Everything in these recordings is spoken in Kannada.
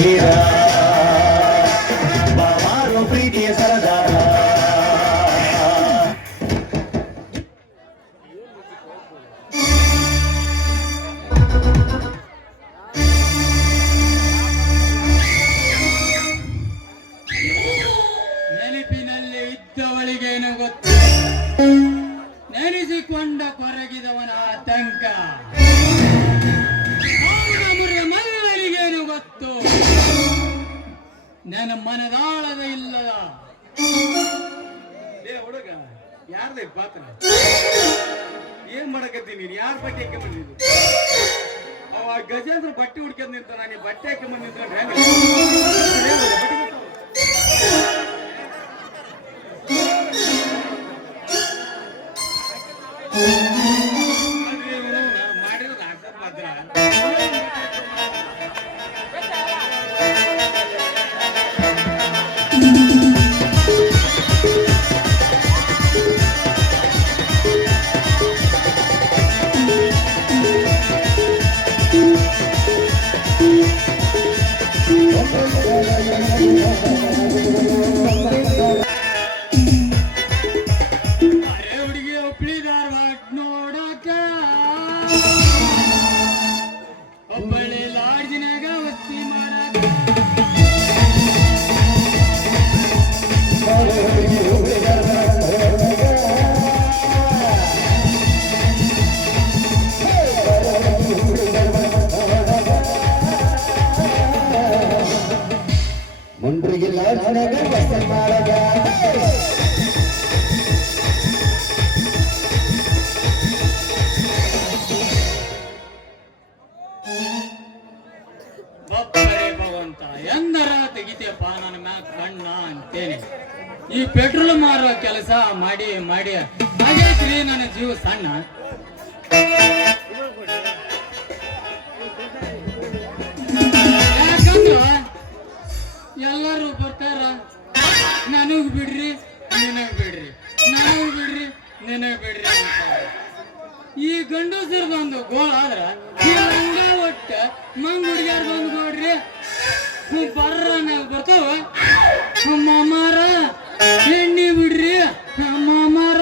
ಸೇರ ಬಾಮಾರೋ ಪ್ರೀತಿಯ ಸರದಾರ ನೆನಪಿನಲ್ಲಿ ಇದ್ದವಳಿಗೇನು ಗೊತ್ತು, ನೆನೆಸಿಕೊಂಡ ಕೊರಗಿದವನ ಆತಂಕ. ಮಲ್ಲರಿಗೇನು ಗೊತ್ತು, ನನ್ನ ಮನದಾಳದ ಇಲ್ಲದ ಹುಡುಗ ಯಾರ್ದ ಪಾತ್ರ ಏನ್ ಮಾಡಕತ್ತೀನಿ ನೀನ್ ಯಾರ ಬಟ್ಟೆ ಹಾಕಿ ಬಂದಿದ್ದು? ಅವ ಗಜೇಂದ್ರ ಬಟ್ಟೆ ಹುಡ್ಕೊಂಡ್ ನಿಂತ ನಾನು ಬಟ್ಟೆ ಹಾಕಿ ಬಂದಿದ್ದ ಮಾಡಿರೋದು ಹಾಕದ್ ಮಾತ್ರ ಹುಡುಗಿ ಒಪ್ಪಿದಾರ ನೋಡಕ ಒಬ್ಬಳೆ ಲಾಡ್ಜಿನಾಗ ವಸ್ತಿ ಮಾಡಕ ಮುಂಡ್ರಿಗೆ ಲಾಡ್ಜಿನಾಗ ವಸ್ತಿ ಮಾಡಕ ಭಗವಂತ ಎಂದರ ತೆಗಿತೇಪ್ಪ ನನ್ನ ಮ್ಯಾಗ ಕಣ್ಣ ಅಂತೇನೆ. ಈ ಪೆಟ್ರೋಲ್ ಮಾರೋ ಕೆಲಸ ಮಾಡಿ ಮಾಡಿ ಹಾಗೇತ್ರಿ ನನ್ನ ಜೀವ ಸಣ್ಣ. ಯಾಕಂದ್ರ ಎಲ್ಲರೂ ಬರ್ತಾರ, ನನಗ್ ಬಿಡ್ರಿ ನಿನಗ್ ಬಿಡ್ರಿ, ನನಗ್ ಬಿಡ್ರಿ ನಿನಗ್ ಬಿಡ್ರಿ ಅಂತ. ಈ ಗಂಡಸರದೊಂದು ಗೋಳ ಆದ್ರ ಹಂಗ ಒಟ್ಟ ಮಂಗ್ ಹುಡುಗ್ಯಾರ ಬಂದು ನೋಡ್ರಿ ಬರ್ರ ಬರ್ತಾವ, ಮಾಮಾರ ಎಣ್ಣಿ ಬಿಡ್ರಿ, ಮಾಮಾರ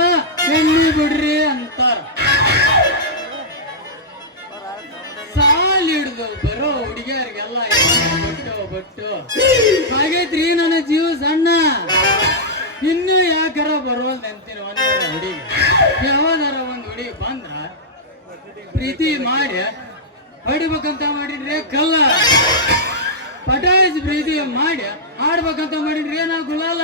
ಎಣ್ಣಿ ಬಿಡ್ರಿ ಅಂತಾರ. ಸಾಲ್ ಹಿಡ್ದು ಬರೋ ಹುಡುಗಿಯರಿಗೆಲ್ಲ ಬಟ್ಟು ಹಾಗೈತ್ರಿ ನನ್ನ ಜೀವ ಸಣ್ಣ. ಇನ್ನು ಯಾಕಾರ ಬರೋಲ್ ಅಂತೀನಿ. ಒಂದರ ಹುಡುಗಿ ಯಾವದಾರ ಒಂದು ಹುಡುಗಿ ಬಂದ್ರ ಪ್ರೀತಿ ಮಾಡಿ ಹೊಡಿಬೇಕಂತ ಮಾಡಿದ್ರೆ ಕಲ್ಲ, ಪಟಾಯಿಸಿ ಪ್ರೀತಿ ಮಾಡಿ ಆಡ್ಬೇಕಂತ ಮಾಡಿದ್ರೆ ನಾ ಗುಲಾಲ.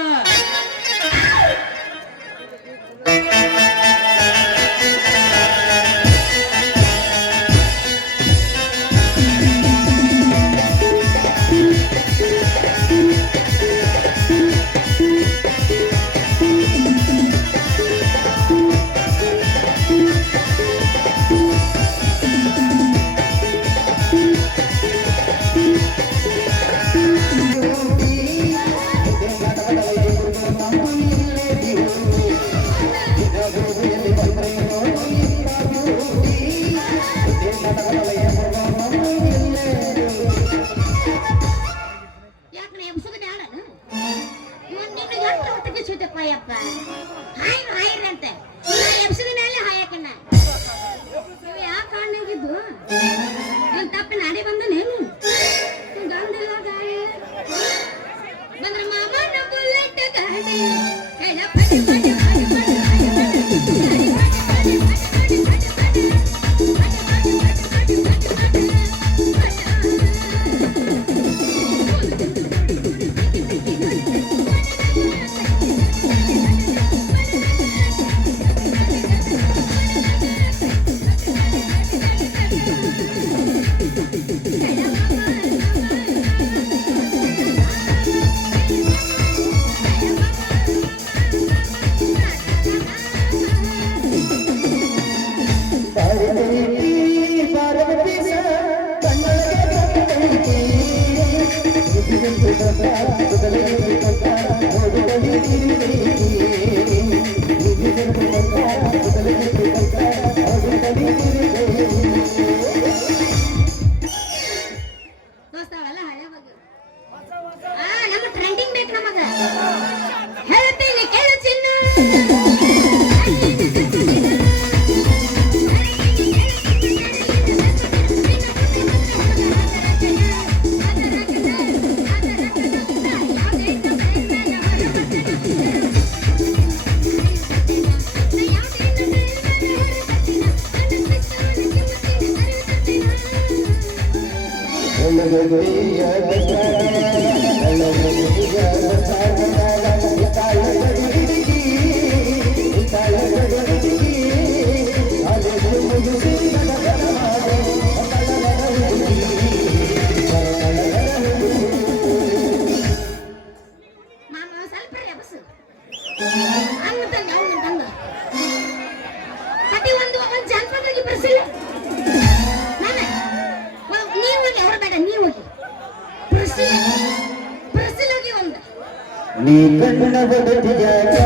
ಬೇಕು ನಮಗ ಹೇಳ್ತೀನಿ ಕೇಳು ಚಿನ್ನ ಮಾಮ ಸ್ವಲ್ಪ ಬಸ್ ಹಂಗ ತಂಗ ಅವನು ತಂಗ ಪ್ರತಿ ಒಂದು ಜಾನಪದಕ್ಕೆ ಬರ್ಸಿಲ್ಲ ಮಾಮ ನೀವು ಹೋಗಿ ಅವ್ರ ಬೇಡ ನೀವು ಹೋಗಿ ಬರ್ಸಿಲ್ ಹೋಗಿ ಒಂದು ನೀ ಕಣ್ಣ ಬದಲಿಯಾಗ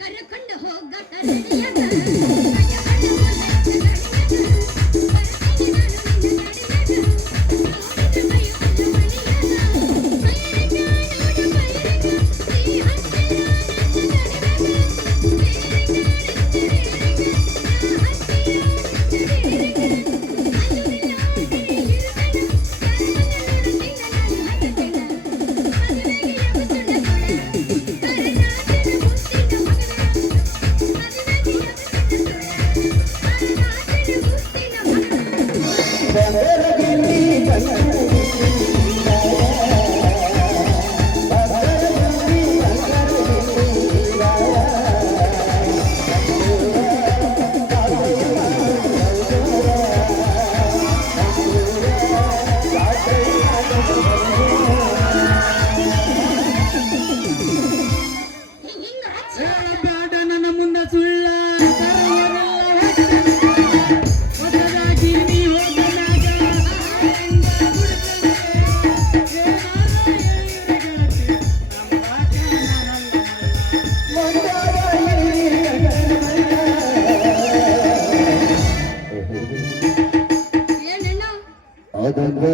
ಕರಕೊಂಡು ಹೋಗ ಕರೆಯಾಗ ಬೇಡ ನನ್ನ ಮುಂದೆ ಸುಳ್ಳ ಏನೇನು ಅದೊಂದು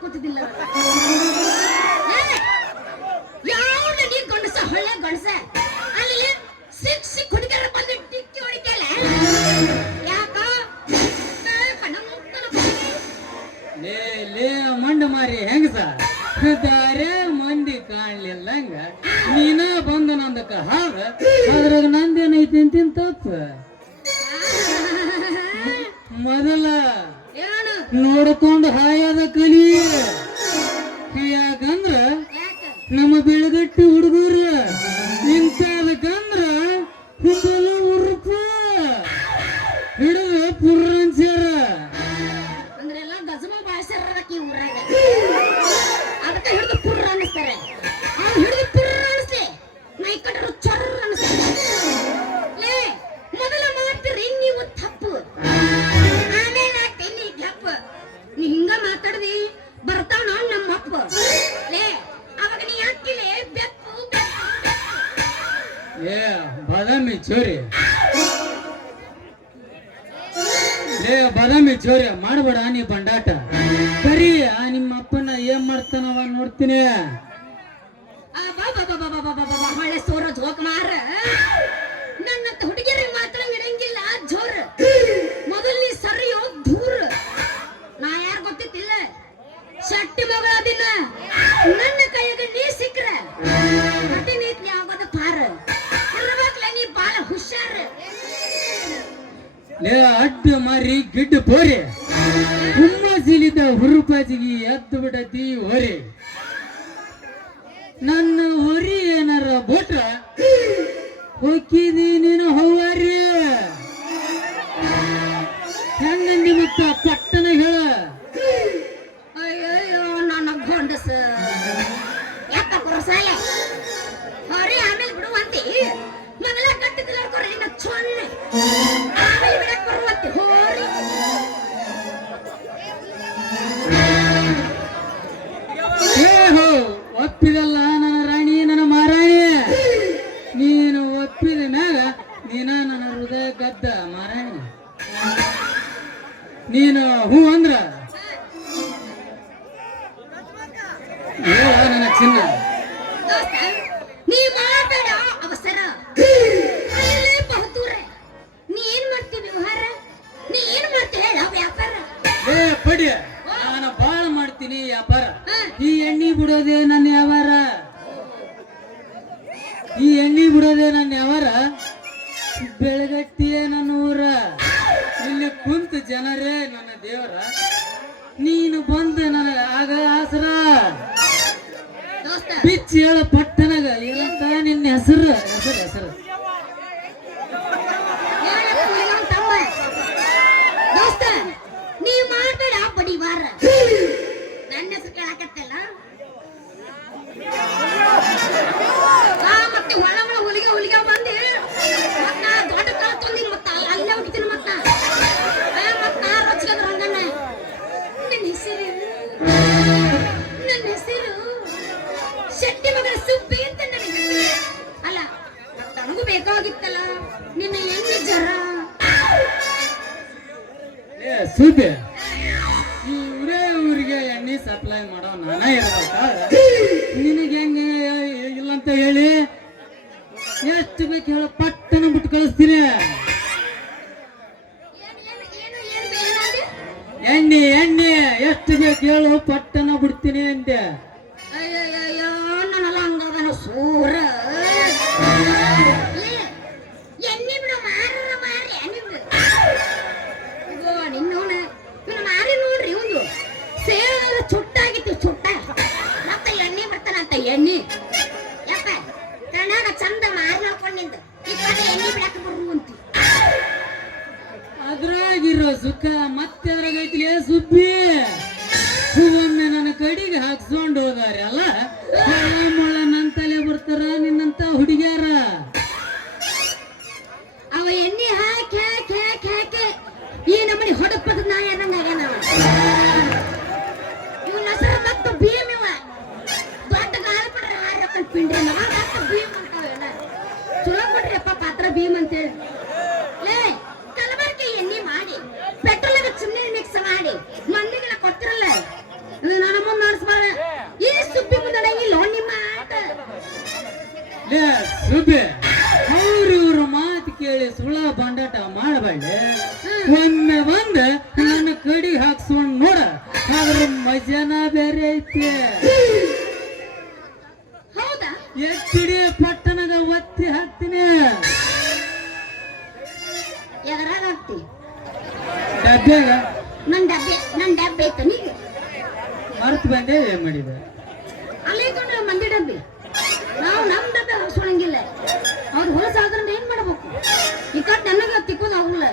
ಕೂತಿದ್ದಿಲ್ಲ ಯಾವ್ದು ನೀ ಗಣಸ ಹೊಳ್ಳೆ ಗಣಸ ಅಲ್ಲಿ ಸಿಕ್ ಹುಡುಗರ ಬಂದು ಟಿಕ್ಕಿ ಹೊಡಿತಲ್ಲ ಯಾಕ ಲೇ ಲೇ ಮಂಡ ಮಾರಿ ಹೆಂಗಸ ದಾರ್ಯ ಮಂದಿ ಕಾಣ್ಲಿಲ್ಲಂಗ ನೀನ ಬಂದು ನಂದಕ್ಕ ಹಾಗ ಅದ್ರಾಗ ನಂದೇನೈತಿ ಅಂತಿನ ತಪ್ಪ ಮೊದಲ ಏನು ನೋಡ್ಕೊಂಡು ಹಾಯದ ಕಲಿ ಯಾಕಂದ್ರ ನಮ್ಮ ಬೆಳಗಟ್ಟಿ ಹುಡುಗರು ಇಂಥದಕ್ಕಂದ್ರ ಹುಬ್ಬಲು ಉರುಪ ಹಿಡಿದು ಪುರ್ರಂಸ್ಯಾರ ಅಂದ್ರೆಲ್ಲ ಗಜಮ ಭಾಷೆ ಊರಾಗ ಅದಕ್ಕೆ ಹಿಡಿದು ಪುರ್ರ ಅನ್ನಿಸ್ತಾರೆ ಅವ್ನು ಹಿಡಿದು ಪುರ್ರ ಅನ್ನಿಸ್ಲಿ ನೈ ಕಟ್ಟರು ಚೊರ್ರ ಅನ್ನಿಸ್ತಾರೆ ಲೇ ಮೊದಲ ಮಾಡ್ತೀರಿ ನೀವು ತಪ್ಪು ಆಮೇಲೆ ಆಗ್ತೀನಿ ಗ್ಯಾಪ್ ನೀ ಹಿಂಗ ಮಾತಾಡ್ದಿ ಬರ್ತಾವ ನಮ್ಮ ಅಪ್ಪ ಲೇ ಅವಾಗ ನೀ ಹಾಕಿಲೆ ಬೆಕ್ಕು ಏ ಬಾದಾಮಿ ಚೋರಿ ಲೇ ಬಾದಾಮಿ ಚೋರಿ ಮಾಡಬೇಡ ನೀ ಬಂಡಾಟ ಕರಿ ನಿಮ್ಮ ಅಪ್ಪನ ಏನ್ ಮಾಡ್ತಾನವ ನೋಡ್ತೀನಿ ಹೊಳೆ ಸೋರ ಜೋಕ್ ಮಾರ ನನ್ನಂತ ಹುಡುಗಿಯರಿಗೆ ಮಾತ್ರ ಇಡಂಗಿಲ್ಲ ಜೋರ್ ಮೊದಲ್ ನೀ ಸರಿಯೋ ದೂರ ನಾ ಯಾರು ಗೊತ್ತಿತ್ತಿಲ್ಲ ಶಕ್ತಿ ಮಗಳದಿನ ನನ್ನ ಕೈಯಾಗ ನೀ ಸಿಕ್ಕ್ರ ಮತ್ತೆ ನೀತ್ಲಿ ಆಗೋದ ಪಾರ ಇರ್ಬೇಕಲ್ಲ ನೀ ಬಾಳ ಹುಷಾರ ಲೇ ಅಡ್ಡ ಮಾರಿ ಗಿಡ್ಡ ಬೋರಿ ಹುಮ್ಮಸಿಲಿದ್ದ ಹುರುಪಾಜಿಗೆ ಎದ್ದು ಬಿಡತಿ ಹೊರಿ ನನ್ನ ಹೊರಿ ಏನಾರ ಬೋಟ್ರ ಹೊಕ್ಕಿದಿ ನೀನು ಹೌವಾರಿ ಹೆಂಗ ನಿಮತ್ತ ಪಟ್ಟಣ ಹೇಳ ಅಯ್ಯೋ ನನ್ನ ಗೊಂಡಸ ಯಾಕ ಕುರಸಾಲೆ ಹೊರಿ ಆಮೇಲೆ ಬಿಡುವಂತಿ ಮೊದಲ ಕಟ್ಟಿದಿಲ್ಲ ಕೊರಿ ನಿನ್ನ ಚೊನ್ನೆ ಆಮೇಲೆ ಬಿಡಕ್ ಬರುವಂತಿ ಹೋರಿ ಹೋ ಒಪ್ಪಿದಲ್ಲ ನನ್ನ ರಾಣಿ ನನ್ನ ಮಾರಾಣಿ ನೀನು ಒಪ್ಪಿದ ಮ್ಯಾಗ ನೀನ ನನ್ನ ಹೃದಯ ಗದ್ದ ಮಾರಾಣಿ ನೀನು ಹೂ ಅಂದ್ರ ಹೇಳ ನನ್ನ ಚಿನ್ನ ದೋಸ್ತ ನೀ ಮಾಡಬೇಡ ಅವಸರ ಅಲ್ಲೇ ಬಹುದೂರ ನೀ ಏನ್ ಮಾಡ್ತೀವಿ ವ್ಯವಹಾರ ನೀ ಏನ್ ಮಾಡ್ತಿ ಹೇಳ ವ್ಯಾಪಾರ ಏ ಪಡಿ ನಾನು ಬಾಳ ಮಾಡ್ತೀನಿ ವ್ಯಾಪಾರ ಈ ಎಣ್ಣೆ ಬಿಡೋದೇ ನನ್ನ ವ್ಯವಹಾರ ಈ ಎಣ್ಣೆ ಬಿಡೋದೇ ನನ್ನ ವ್ಯವಹಾರ ಬೆಳಗಟ್ಟಿಯೇ ನನ್ನ ಊರ ಇಲ್ಲಿ ಕುಂತ ಜನರೇ ನನ್ನ ದೇವರ ನೀನು ಬಂದು ನನಗ ಆಗ ಆಸರ ದೋಸ್ತ ಬಿಚ್ಚಿ ಹೇಳ ಪಟ್ಟಣಗ ಏನಂತ ನಿನ್ನ ಹೆಸರು ಹೆಸರು ಹೆಸರು ಹೇಳಪ್ಪ ಹುಲಿಗನ್ ತಮ್ಮ ದೋಸ್ತ ನೀ ಮಾಡಬೇಡ ಬಡಿವಾರ ನನ್ನ ಹೆಸರು ಕೇಳಕತ್ತಲ್ಲ ಮತ್ತೆ ಒಳ ಒಳ ಹುಲಿಗೆ ಬಂದಿ ಮತ್ತ ದೊಡ್ಡ ಕಾಲ ತಂದಿನ ಮತ್ತ ಅಲ್ಲೇ ಹುಟ್ಟಿನ ಮತ್ತ ಮತ್ತ ರೊಚ್ಚಿಗೆ ರಂಗಣ್ಣ ನನ್ನ ಹೆಸರು ಶೆಟ್ಟಿ ಮಗಳ ಸುಬ್ಬಿ ಅಂತ ನನಗೆ ಅಲ್ಲ ನನಗೂ ಬೇಕಾಗಿತ್ತಲ್ಲ ನಿನ್ನ ಹೆಣ್ಣು ಜರ ಏ ಸುದ್ದಿ ಈ ಊರಿಗೆ ಎಣ್ಣೆ ಸಪ್ಲೈ ಮಾಡೋ ನಾನ ಇರ್ಬೇಕಾದ್ರೆ ನಿನಗೆ ಹೆಂಗೆ ಇಲ್ಲಂತ ಹೇಳಿ ಎಷ್ಟು ಬೇಕು ಹೇಳ ಪಟ್ಟನ ಬಿಟ್ಟು ಕಳಿಸ್ತೀನಿ ಎಣ್ಣೆ ಎಣ್ಣೆ ಎಷ್ಟು ಬೇಕು ಹೇಳು ಪಟ್ಟನ ಬಿಡ್ತೀನಿ ಅಂದೆ ಅಯ್ಯಯ್ಯೋ ನನ್ನಲ್ಲ ಹಂಗದನ ಸೂರ ಎಣ್ಣೆ ಬಿಡ ಮಾರಿ ನಿಮ್ದು ಇಗೋ ನಿನ್ನೋಣ ಇನ್ನು ಮಾರಿ ನೋಡ್ರಿ ಒಂದು ಸೇವ ಚುಟ್ಟಾಗಿತ್ತು ಚುಟ್ಟ ಮತ್ತೆ ಎಣ್ಣೆ ಬರ್ತಾನಂತ ಎಣ್ಣೆ ಯಪ್ಪ ಕಣ್ಣಾಗ ಚಂದ ಮಾರಿ ನೋಡ್ಕೊಂಡಿಂದ ಈ ಕಡೆ ಎಣ್ಣೆ ಬಿಡಕ್ಕೆ ಬರುವಂತಿ ಅದ್ರಾಗಿರೋ ಸುಖ ಮತ್ತೆ ಅದ್ರಾಗೈತಿ ಸುಬ್ಬಿ ಹೂವನ್ನ ನನ್ನ ಕಡಿಗೆ ಹಾಕ್ಸ್ಕೊಂಡು ಹೋದಾರೆ ಅಲ್ಲ ಮೊಳ ನಂತಲೇ ಬರ್ತಾರ ನಿನ್ನಂತ ಹುಡುಗ್ಯಾರ ಅವ ಎಣ್ಣೆ ಹಾಕಿ ಹಾಕಿ ಹಾಕಿ ಹಾಕಿ ಈ ನಮ್ಮನಿ ಹೊಡಪದ ನಾಯ ಅನ್ನಂಗಾಗ್ಯಾನ ಅವ ಇವನ ಹೆಸರು ಮತ್ತು ಭೀಮ್ ಇವ ದೊಡ್ಡ ಗಾಳ ಪಡ್ರೆ ಹಾರಕ್ಕಂತ ಪಿಂಡ್ರಿ ನವ ಮತ್ತು ಭೀಮ್ ಅಂತಾವೆಲ್ಲ ಚಲೋ ಕೊಡ್ರಿಯಪ್ಪ ಪಾತ್ರ ಭೀಮ್ ಅಂತೇಳಿ ಲೇ ಕಲಬರ್ಕೆ ಎಣ್ಣೆ ಮಾಡಿ ಪೆಟ್ರೋಲ್ ಚಿಮ್ನಿ ಮಿಕ್ಸ್ ಮಾಡಿ ಮಂದಿಗೆಲ್ಲ ಕೊಟ್ಟಿರಲ್ಲ ನನ್ನ ಮುಂದೆ ಸುಬ್ಬಿ ಅವ್ರಿವ್ರ ಮಾತು ಕೇಳಿ ಸುಳ್ಳ ಬಂಡಾಟ ಮಾಡಬೇಡಿ. ಒಮ್ಮೆ ಬಂದ ನನ್ನ ಕಡಿ ಹಾಕ್ಸ್ಕೊಂಡ್ ನೋಡ, ಅದ್ರ ಮಜಾನ ಬೇರೆ ಐತಿ. ಹೌದಾ? ಎತ್ತಿಡಿ ಪಟ್ಟಣದ ಒತ್ತಿ ಹಾಕ್ತೀನಿ. ಎದರಾಗ ಹಾಕ್ತಿ? ಡಬ್ಬ್ಯಾಗ ನನ್ ಡಬ್ಬೆ ಐತ ನೀಗ ಮರ್ತು ಬಂದೆ. ಏನ್ ಮಾಡಿದೆ? ಅಲ್ಲೇ ಇಟ್ಕೊಂಡ್ರೆ ಮಂದಿ ಡಬ್ಬಿ. ನಾವು ನಮ್ ಡಬ್ಬೆ ಹಾಕ್ಸೋಳಂಗಿಲ್ಲ. ಅವ್ರು ಹೊಲಸಾದ್ರೆ ಏನ್ ಮಾಡ್ಬೇಕು? ಈ ಕಟ್ ನನಗ ತಿಕ್ಕೋದು ಆಗಲ್ಲ.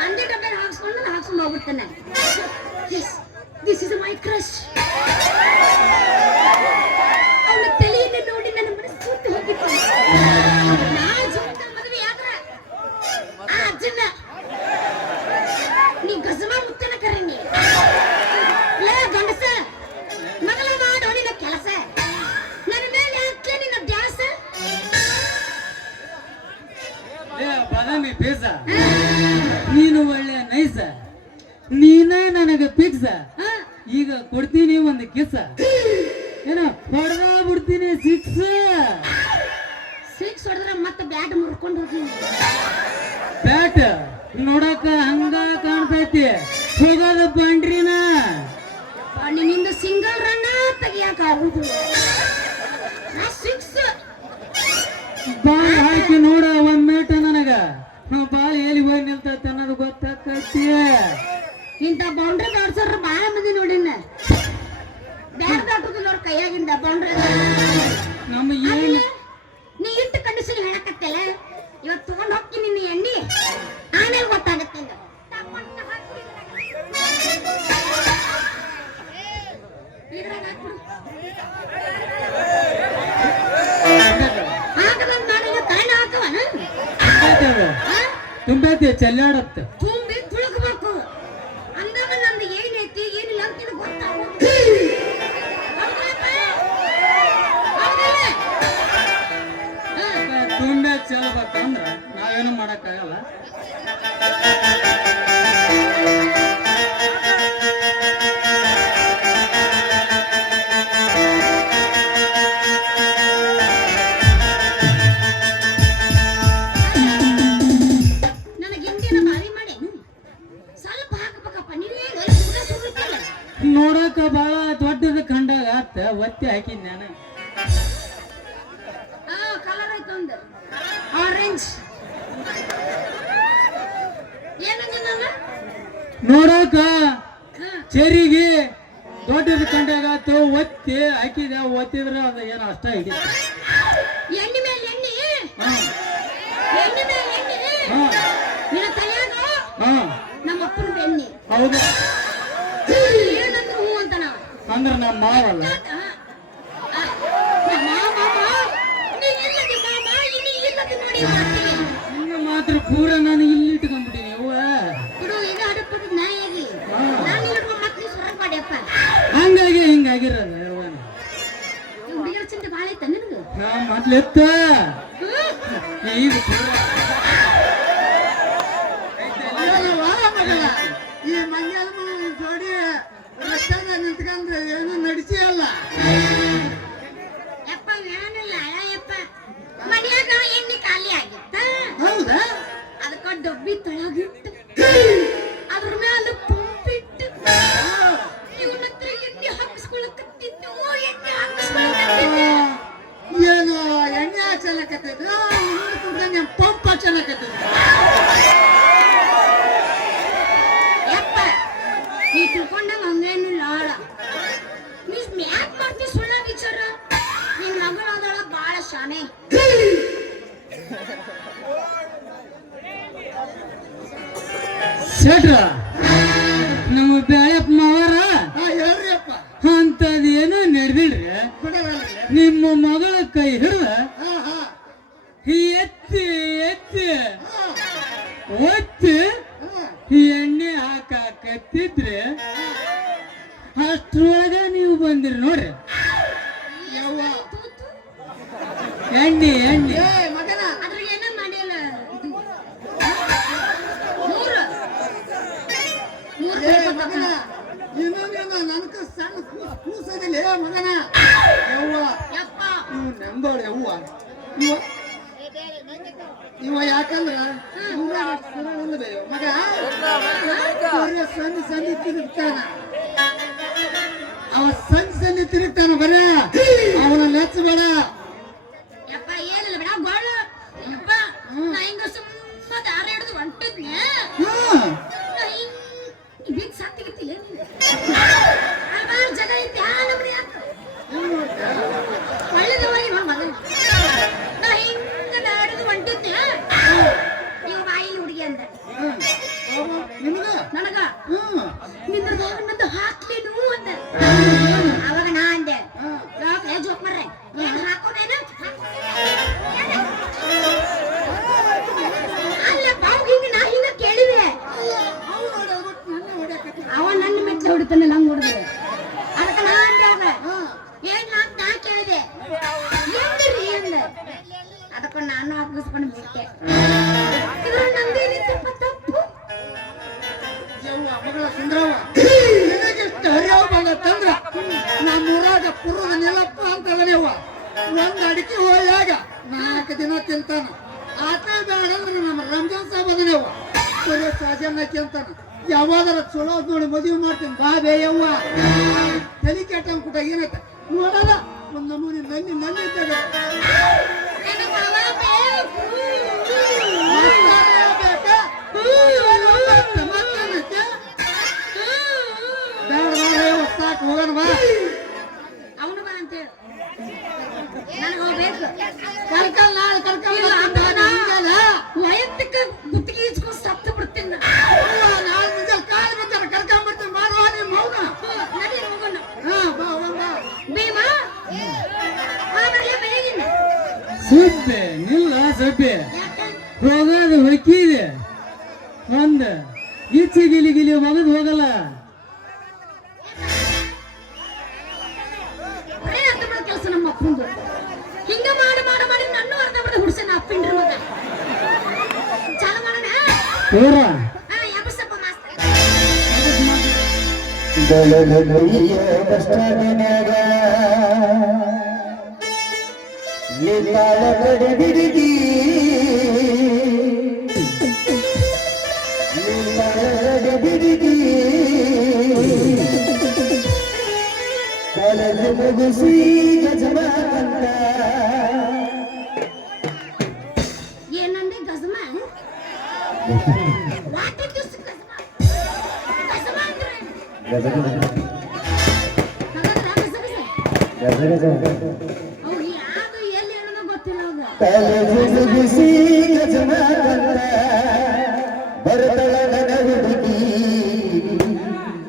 ಮಂದಿ ಡಬ್ಬೆ ಹಾಕ್ಸ್ಕೊಂಡು ಹೋಗ್ಬಿಡ್ತೇನೆ. This is my crush. ಅವನ ತಲೆಯನ್ನು ನೋಡಿ ನನ್ನ ಮನಸ್ಸು ಸುತ್ತಿ ಹೋಗಿತ್ತು. ನಾ ಜೀವಿತ ಮದುವೆ ಆದ್ರ ಆ ಅಜ್ಜನ ನೀ ಗಜಮ ಮುತ್ತನ ಕರೀನಿ. ಲೇ ಗಂಡಸ, ಮೊದಲ ಮಾಡೋ ನಿನ್ನ ಕೆಲಸ. ನನ್ನ ಮೇಲೆ ಹಾಕ್ಲೆ ನಿನ್ನ ದ್ಯಾಸ. ಬಾದಾಮಿ ಬೀಜ, ನೀನು ಒಳ್ಳೆ ನೈಸ, ನೀನ ನನಗ ಪಿಕ್ಸ. ಈಗ ಕೊಡ್ತೀನಿ ಒಂದು ಕಿಸ, ಏನ ಹೊಡೆದ ಬಿಡ್ತೀನಿ ಸಿಕ್ಸ್. ಹೊಡೆದ್ರೆ ಮತ್ತೆ ಬ್ಯಾಟ್ ಮುರ್ಕೊಂಡು ಹೋಗ್ತೀನಿ. ಬ್ಯಾಟ್ ನೋಡಕ ಹಂಗ ಕಾಣ್ತೈತಿ, ಹೋಗೋದ ಬಂಡ್ರಿನ. ನಿನ್ನಿಂದ ಸಿಂಗಲ್ ರನ್ನ ತೆಗಿಯಾಕ ಆಗುದು. ಸಿಕ್ಸ್ ಬಾಲ್ ಹಾಕಿ ನೋಡ ಒಮ್ಮೇಟ ನನಗ ಬಾಲ್ ಎಲ್ಲಿ ಹೋಗಿ ನಿಲ್ತೈತಿ ಅನ್ನೋದು ಗೊತ್ತಾಕೈತಿ. ಇಂಥ ಬೌಂಡ್ರಿ ದಾಡ್ಸೋರ ಬಾಳ ಮಂದಿ ನೋಡಿನ. ಬ್ಯಾಟ್ ದಾಟುದಿಲ್ಲ ಅವ್ರ ಕೈಯಾಗಿಂದ ಬೌಂಡ್ರಿ. ನಮ್ಮ ಏನು ನೀ ಇಟ್ಟು ಕಂಡೀಷನ್ ಹೇಳಕತ್ತಲ್ಲ, ಇವತ್ತು ತಗೊಂಡ್ ಹೋಗ್ತೀನಿ ನಿನ್ನ ಎಣ್ಣೆ, ಆಮೇಲೆ ಗೊತ್ತಾಗತ್ತೆ. ತುಂಬೈತಿ ಚೆಲ್ಲಾಡತ್ತ. ತುಂಬಿ ತುಳುಕಬೇಕು ಅಂದಾಗ ನಂದು ಏನೈತಿ ಏನಿಲ್ಲ ಅಂತ ಗೊತ್ತಾಗುತ್ತೆ. ತುಂಬೆ ಚೆಲ್ಬೇಕಂದ್ರ ನಾವೇನು ಮಾಡಕ್ಕಾಗಲ್ಲ. ನೋಡಕ ಬಾಳ ದೊಡ್ಡದ ಕಂಡಾಗ ಆತ ಒತ್ತಿ ಹಾಕಿದ್ ನಾನು. ಕಲರ್ ಐತ ಒಂದು ಆರೆಂಜ್. ನೋಡಕ ಚೆರಿಗೆ ದೊಡ್ಡದ ಕಂಡಾಗ ಆತ ಒತ್ತಿ ಹಾಕಿದ. ಒತ್ತಿದ್ರ ಅದ ಏನೋ ಅಷ್ಟ ಹಿಡಿತ. ಎಣ್ಣೆ ಮೇಲೆ ಎಣ್ಣೆ, ಎಣ್ಣೆ ಮೇಲೆ ಎಣ್ಣೆ. ನಿನ್ನ ತಲೆಯಾಗ ನಮ್ಮ ಅಪ್ಪನ ಬೆಣ್ಣೆ. ಹೌದು ಏನಂದ್ರು ಹೂ ಅಂತ ನಾವು ಅಂದ್ರ ನಮ್ಮ ಮಾವಲ್ಲ. ನಿನ್ನ ಮಾತ್ರ ಪೂರ ನಾನು ಇಲ್ಲಿ ಇಟ್ಕೊಂಡ್ಬಿಟ್ಟಿನಿ. ಅವ್ವ ಹಂಗಾಗಿ ಹಿಂಗಾಗಿರೋದು. ಚಿಂತೆ ಬಾಳ ಐತ ನಿನಗ. ನಾ ಮೊದ್ಲೆತ್ತ ಈಗ ಈ ಮಂಗ್ಯಾಲ ಜೋಡಿ ರಸ್ತೆನ ನಿಂತ್ಕೊಂಡ್ರೆ ಏನು ನಡೆಸಿ ಅಲ್ಲ. ಯಪ್ಪ ಏನಿಲ್ಲ ಯಪ್ಪ, ಮನ್ಯಾಗ ಎಣ್ಣೆ ಖಾಲಿ ಆಗಿತ್ತ. ಹೌದಾ? ಅದಕ್ಕ ಡಬ್ಬಿ ತಳಗಿಟ್ಟು ಅದ್ರ ಮೇಲೆ ಪಂಪಿಟ್ಟು ಇವನ ಹತ್ರ ಎಣ್ಣೆ ಹಾಕಿಸ್ಕೊಳಕತ್ತಿದ್ದು. ಏನು ಎಣ್ಣೆ ಹಚ್ಚಲಕತ್ತಿದ್ದು, ಪಂಪ್ ಹಚ್ಚಲಕತ್ತಿದ್ದು. ಯಪ್ಪ ನೀ ತಿಳ್ಕೊಂಡಂಗ ಹಂಗೇನಿಲ್ಲ. ನೀ ಯಾಕೆ ಮಾಡ್ತಿ ಸುಳ್ಳ ವಿಚಾರ? ನಿನ್ ಮಗಳದೊಳ ಬಾಳ ಶಾನೆ. ಶೆಟ್ರ ನಮ್ಮ ಬ್ಯಾಯಪ್ಪ ಮಾವಾರ ಹೇಳ್ರಿಯಪ್ಪ. ಅಂತದೇನೋ ನಡೆದಿಲ್ರಿ. ನಿಮ್ಮ ಮಗಳ ಕೈ ಹಿಡಿದ ಎತ್ತಿ ಎತ್ತಿ ಒತ್ತಿ ಎಣ್ಣೆ ಹಾಕತ್ತಿದ್ರೆ ಅಷ್ಟ್ರೊಳಗ ನೀವು ಬಂದಿರಿ ನೋಡ್ರಿ. ಎಣ್ಣೆ ಎಣ್ಣೆ ಮಗನ ಅದ್ರಾಗ ಏನೋ ಮಾಡಿಲ್ಲ. ಇನ್ನೊಂದೇನು ನನಕ ಸಣ್ಣ ಕೂಸದಿಲ್ಲ ಮಗನ. ಯವ್ವ ಯಪ್ಪ ಇವ್ ನೆಂದೋಳ ಯವ್ವ ಇವ ಇವ ಯಾಕಂದ್ರ ಮಗ ಬರೀ ಸಂಧಿ ತಿರುಗ್ತಾನ. ಅವ ಸಂಧಿ ತಿರುಗ್ತಾನ ಬರೇ ಅವನ ನೆಚ್ಚಬೇಡ. ಯಪ್ಪ ಏನಿಲ್ಲ ಬೇಡ ಗೋಳು ಯಪ್ಪ ನಾ ಹಿಂಗ ಸುಮ್ಮ ದಾರ ಹಿಡಿದು ಹೊಂಟಿದ್ನೆ ಬೀಗ್ ಸಾಕ್ತಿಗಿತ್ತಿಲ್ಲ ಜಗ ಐತಿ ಆ ನಮ್ನಿ ಯಾಕ ಒಳ್ಳೆದವಾಗಿ ಮಗನ ನಾ ಹಿಂಗ ಹಿಡಿದು ಹೊಂಟಿದ್ನೆ ನೀವು ಬಾಯಿಲಿ ಹುಡುಗಿ ಅಂದ ನನಗ ನಿಂದು ಹಾಕ್ಲೇನು ಅಂದ. ಅವಾಗ ನಾ ಅಂದೆ ಜೋಕ್ ಮರ್ರೆ ಏನ್ ಹಾಕೋನೇನು ಅಲ್ಲ ಬಾವು ಹಿಂಗ ನಾ ಹಿಂಗ ಕೇಳಿದೆ. ಅವ ನನ್ನ ಮೆಟ್ಲ ಹೊಡಿತಾನೆ ನಂಗೆ ಹೊಡೆದ್ರೆ ಅದಕ್ಕೆ ನಾ ಅಂದಾಗ ಏನ್ ನಾ ಕೇಳಿದೆ ಎಂದ್ರಿ ಅಂದ. ಅದಕ್ಕೆ ನಾನು ಹಾಕಿಸ್ಕೊಂಡು ಬಿಟ್ಟೆ. ಇದ್ರ ನಂದೇನಿತ್ತಪ್ಪ ತಪ್ಪು. ಮಗಳ ಸುಂದ್ರವ ನಿನಗಿಷ್ಟು ಹರಿಯವ ಬಂದತ್ತಂದ್ರ ನಮ್ಮೂರಾಗ ಪುರದ ನಿಲಪ್ಪ ಅಂತದನೇವ ಒಂದ್ ಅಡಿಕೆ ಹೋಯಾಗ 4 ದಿನ ತಿಂತಾನ. ಆತ ಬೇಡ ಅಂದ್ರೆ ನಮ್ಮ ರಂಜಾನ್ ಸಾಬ್ ಅದನೇವ ಬರೀ ಸಾಜನ್ನ ತಿಂತಾನ. ಯಾವಾಗಾರ ಚಲೋ ನೋಡಿ ಮದುವೆ ಮಾಡ್ತೀನಿ ಬಾ ಬೇಯವ್ವ. ತಲೆ ಕೆಟ್ಟ ಅನ್ಕುಟ ಏನತ್ತ ನೋಡಲ್ಲ ಒಂದ್ ನಮೂನಿ ನಲ್ಲಿ ಇದ್ದಾಗ ಸಾಕು ಹೋಗೋಣ ಬಾ. ಅವನು ಬಾ ಅಂತ ಹೇಳು ನನಗೆ ಹೋಗ್ಬೇಕು. ವೈಯಕ್ತಿಕ ಗುತ್ತಿಗೆ ಇಸ್ಕೊಂಡು ಸತ್ತು ಬಿಡ್ತೀನಿ ನಾಳೆ ಮುಂಜಾನೆ ಕಾಲು ಬರ್ತಾರೆ ಕರ್ಕೊಂಡ್ಬರ್ತೀನಿ ಮಾಡುವ ನಿಮ್ಮ ಮೌನ ನಡಿ ಹೋಗೋಣ. ಬಾ ಬಾ ಭೀಮಾ ಬೆಳಗಿನ ಸುಬ್ಬೆ ನಿಲ್ಲ ಸಬ್ಬೆ ಹೋಗೋದು ಹೊಕ್ಕಿದೆ ಒಂದ್ ಈಚೆ ಗಿಲಿ ಮಗದ್ ಹೋಗಲ್ಲ. ಕೆಲಸ ನಮ್ಮ ಅಪ್ಪಂದು ಹಿಂಗ ಮಾಡಿ ನನ್ನ ಅರ್ಧ ಬಿಡ ಹುಡ್ಸನ ಅಪ್ಪಿಂಡ್ರ ಮಗ ಚಾಲು ಮಾಡೋಣ. ಯಾಬಸಪ್ಪ ಮಾಸ್ತರ್ ಏನಂದೆ ಗಜಮ ಅವು ಯಾವ್ದು ಎಲ್ಲಿ ಹೇಳೋದು ಗೊತ್ತಿಲ್ಲ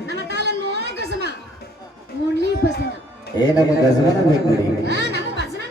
ನಮ್ಮ ಕಾಲ ನೋಡ ಗಜಮ ಓನ್ಲಿ ಬಸನ ನಮ್ಮ ಗಜಮನ ಬೇಕು ನಮ್ಮ ಬಸನ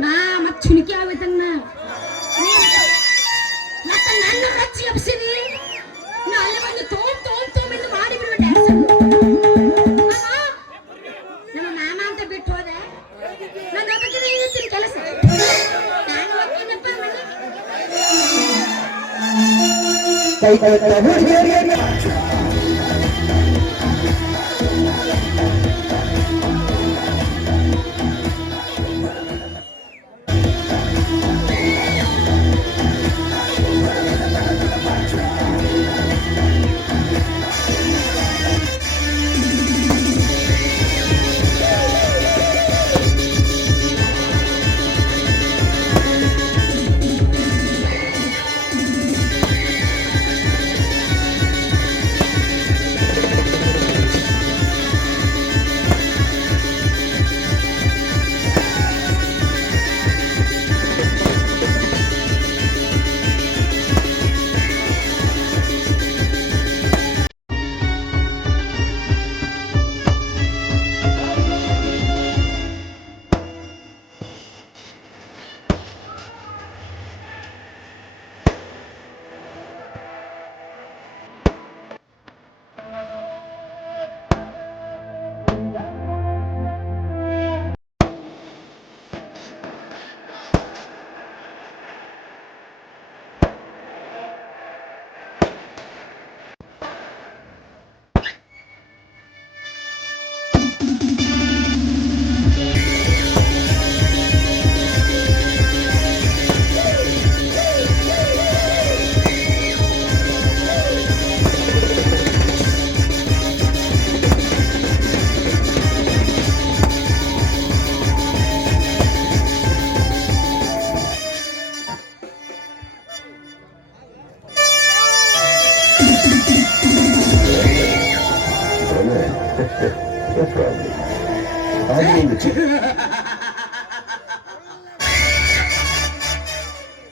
ನಾ ಮತ್ ಚುಣಿಕೆ ಆಗೋಯ್ತನ್ನ ಮತ್ತೆ ನನ್ನ ರಚ್ಚಿ ಎಬ್ಸಿದಿ ನಾ ಅಲ್ಲಿ ಬಂದು ತೊಗೊಂಡು ಮಾಡಿ ಬಿಡ್ಬಿಟ್ಟೆ ನಮ್ಮ ಮಾಮ ಅಂತ ಬಿಟ್ಟು ಹೋದೆ ನನ್ನ ಅದಕ್ಕೆ ಇವತ್ತಿನ ಕೆಲಸ ನಾನು ಹೋಗ್ತೀನಪ್ಪ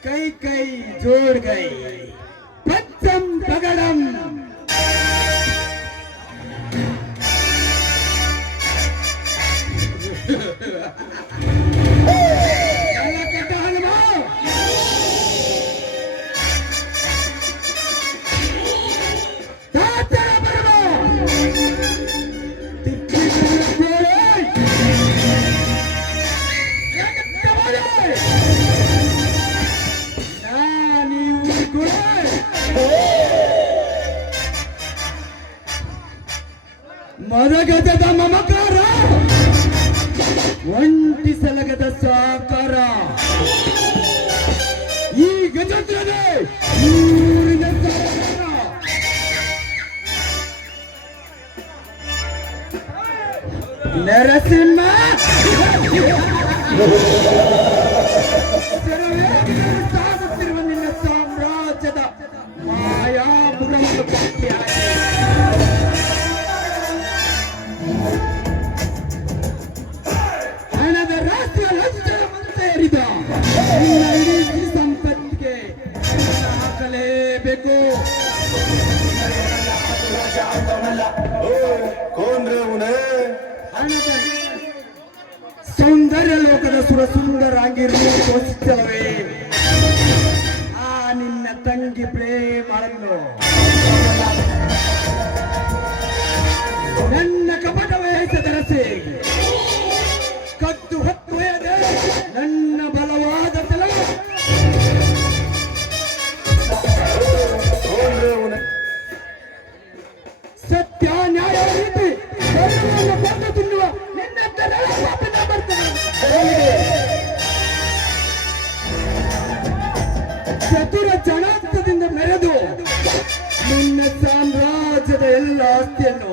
कई कई जोड़ गई पच्चम पगड़म ಮದಗಜದ ಮಮಕಾರ ಲೋಕದ ಸಾಕಾರ ಈ ಗಜೇಂದ್ರನೇ ಊರಿನ ಸಾಕಾರ. ನರಸಿಂಹ ಸಾಗುತ್ತಿರುವ ನಿನ್ನ ಸಾಮ್ರಾಜ್ಯದ ಮಾಯಾಮುಖವನ್ನು ಪಟ್ಟಿಯಾಗಿ ಹಣದ ರಾಷ್ಟ್ರ ಲಂಚದ ಮಂತೆಯರಿದ ನಿನ್ನ ಇಡೀ ಸಿರಿ ಸಂಪತ್ತಿಗೆ ಹಾಕಲೇಬೇಕು. ಹಣದ ಸೌಂದರ್ಯ ಲೋಕದ ಸುರಸುಂದರಾಂಗಿರುವ ತೋರಿಸುತ್ತವೆ ಆ ನಿನ್ನ ತಂಗಿ ಪ್ರೇಮಳನ್ನು ನನ್ನ ಕಪಟ ವಯಸ್ಸದರಸಿ ಕದ್ದು ಹೊತ್ತೊಯ್ಯದೆ ನನ್ನ ಬಲವಾದ ತಲ ಸತ್ಯ ನ್ಯಾಯ ರೀತಿ ಧರ್ಮವನ್ನು ಕೊಂದು ತಿನ್ನುವ ನಿನ್ನ ಪಾಪದ ಬರ್ತದೆ. ಚತುರ ಜನಾಂಗದಿಂದ ಮೆರೆದು ನಿನ್ನ ಸಾಮ್ರಾಜ್ಯದ ಎಲ್ಲ ಆಸ್ತಿಯನ್ನು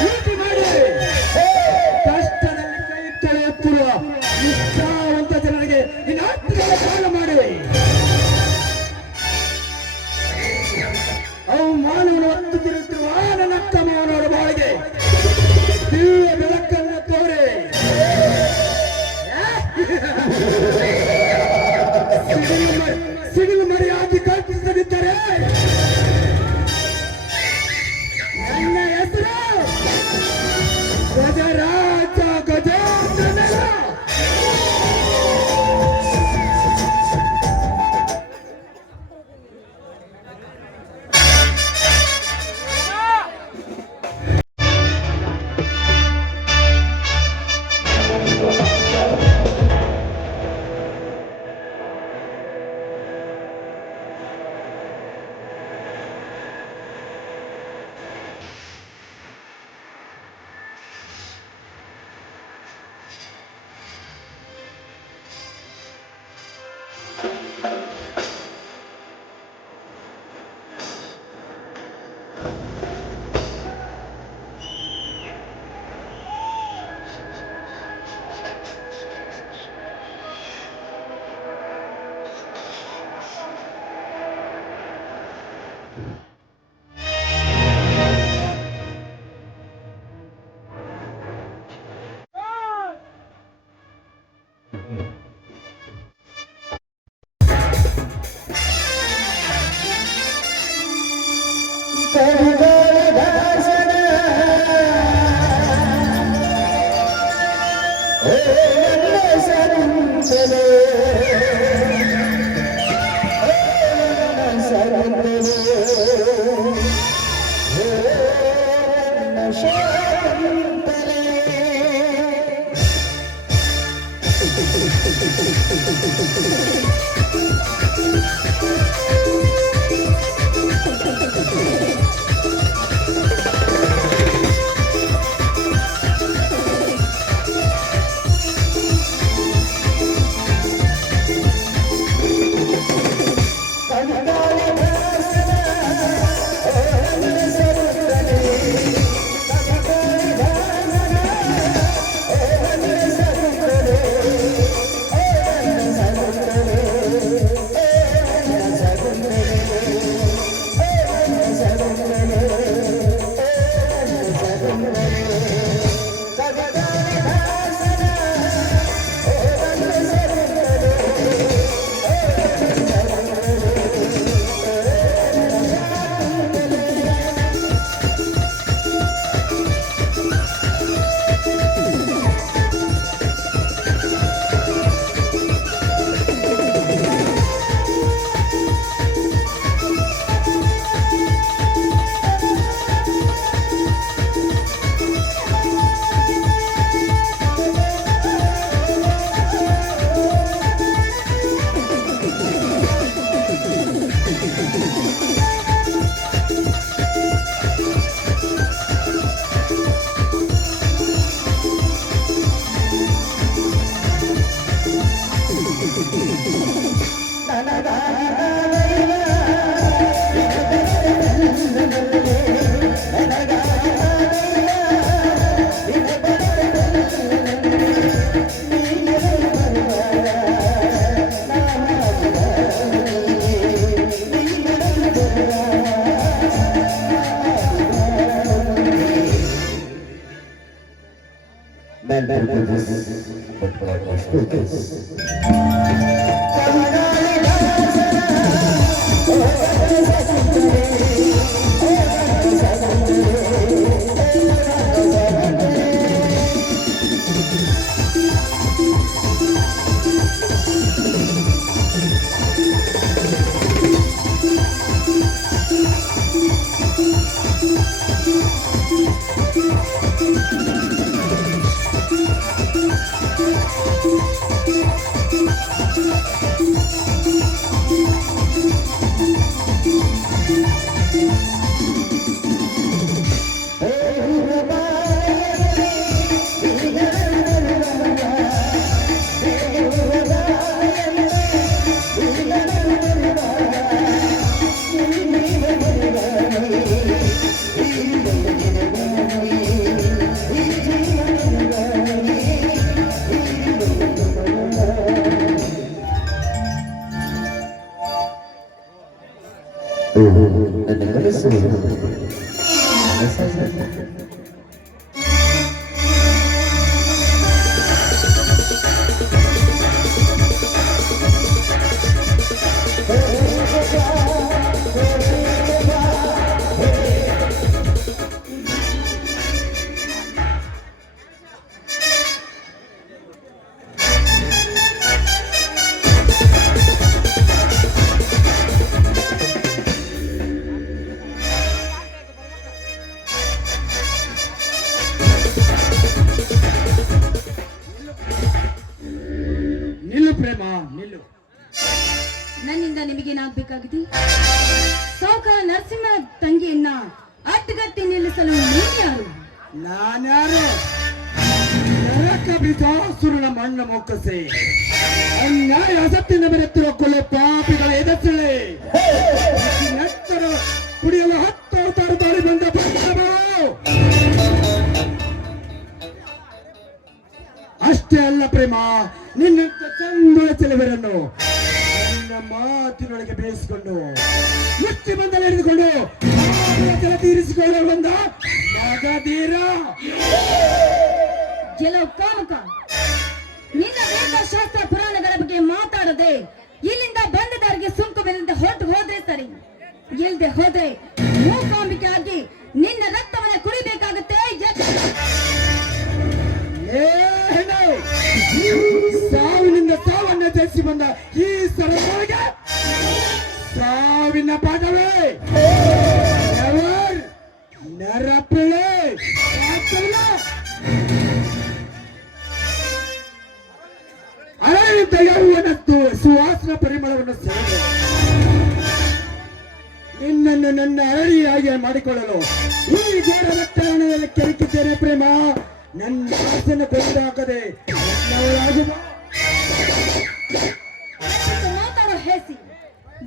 ಲೂಟಿ ಮಾಡಿ ಕಷ್ಟದಲ್ಲಿ ಕೈ ತೊಳೆಯುತ್ತಿರುವ ನಿಷ್ಠಾವಂತ ಜನರಿಗೆ ನಿನ್ನ ಆಸ್ತಿಗಳ ದಾನ ಮಾಡಿ ಅವು ಮಾನವನು ಹೊತ್ತು ತಿರುತ್ತಿರುವ ನನ್ನ ಅಕ್ಕಮ್ಮನವರ ಬಾಳಿಗೆ ದಿವ್ಯ ಬೆಳಕನ್ನು ತೋರಿ ಸಿಡಿಲು ಮರೆಯಾಗಿ ಕಲ್ಪಿಸದಿದ್ದರೆ ನನ್ನ ಹೆಸರು ಗಜರಾಜ ಗಜೇಂದ್ರನಲ್ಲ. ನನ್ನ ಮನಸ್ಸು ನಿಲ್ಲು ಪ್ರೇಮ ನಿಲ್ಲು. ನನ್ನಿಂದ ನಿಮಗೇನಾಗಬೇಕಾಗಿದೆ? ಸಾವುಕಾರ ನರಸಿಂಹ ತಂಗಿಯನ್ನ ಅಡ್ಡಗಟ್ಟಿ ನಿಲ್ಲಿಸಲು ನೀನು ಯಾರು? ನಾನ್ಯಾರು? ನರಕ ಬಿಸಾಸುರನ ಮಣ್ಣ ಮೊಕ್ಕಸೆ, ಅನ್ಯಾಯ ಅಸತ್ತಿನ ಬೆರೆತಿರುವ ಕೊಲೆ ಪಾಪಿಗಳ ಎದೆಸಳೆ, ನೆಟ್ಟರು ಕುಡಿಯಲು 10 ಅವತಾರ ಬಾಳಿ ಬಂದ ಬಂದವರು. ಅಷ್ಟೇ ಅಲ್ಲ ಪ್ರೇಮ, ನಿನ್ನಂತ ಚಂದಳ ಚೆಲುವರನ್ನು ನನ್ನ ಮಾತಿನೊಳಗೆ ಬೇಯಿಸಿಕೊಂಡು ಮುಚ್ಚಿ ಬಂದಲ್ಲಿ ಹಿಡಿದುಕೊಂಡು ಜಲ ತೀರಿಸಿಕೊಳ್ಳಲು ಬಂದ ಮಗಧೀರ. ಕೆಲವು ಕಾಮಕ ನಿನ್ನ ವೇದಶಾಸ್ತ್ರ ಪುರಾಣಗಳ ಬಗ್ಗೆ ಮಾತಾಡದೆ ಇಲ್ಲಿಂದ ಬಂದದವರಿಗೆ ಸುಂಕವಿಲ್ಲದೆ ಹೊರಟು ಹೋದ್ರೆ ಸರಿ. ಇಲ್ಲದೆ ಹೋದ್ರೆ ಮೂಕಾಂಬಿಕೆ ಆಗಿ ನಿನ್ನ ರಕ್ತವನ್ನ ಕುಡಿಬೇಕಾಗುತ್ತೆ. ಸಾವಿನಿಂದ ಸಾವನ್ನ ಜಯಿಸಿ ಬಂದ ಈ ಸರಳಗೆ ಸಾವಿನ ಪಾಠವೇ ನರಪಿಳೆ ಅರಳಿದ ಯೌವನತ್ತು ಸುವಾಸನ ಪರಿಮಳವನ್ನು ಸೇರಿದೆ. ನಿನ್ನನ್ನು ನನ್ನ ಅರಳಿಯಾಗಿ ಮಾಡಿಕೊಳ್ಳಲು ಈ ಘೋರ ರಕ್ತರಣದಲ್ಲಿ ಕೆರಕಿದ್ದೇನೆ ಪ್ರೇಮ. ನನ್ನ ಆಸೆಯನ್ನು ಕೊಂದಾಕದೆ ಮಾತಾಡೋ ಹೇಸಿ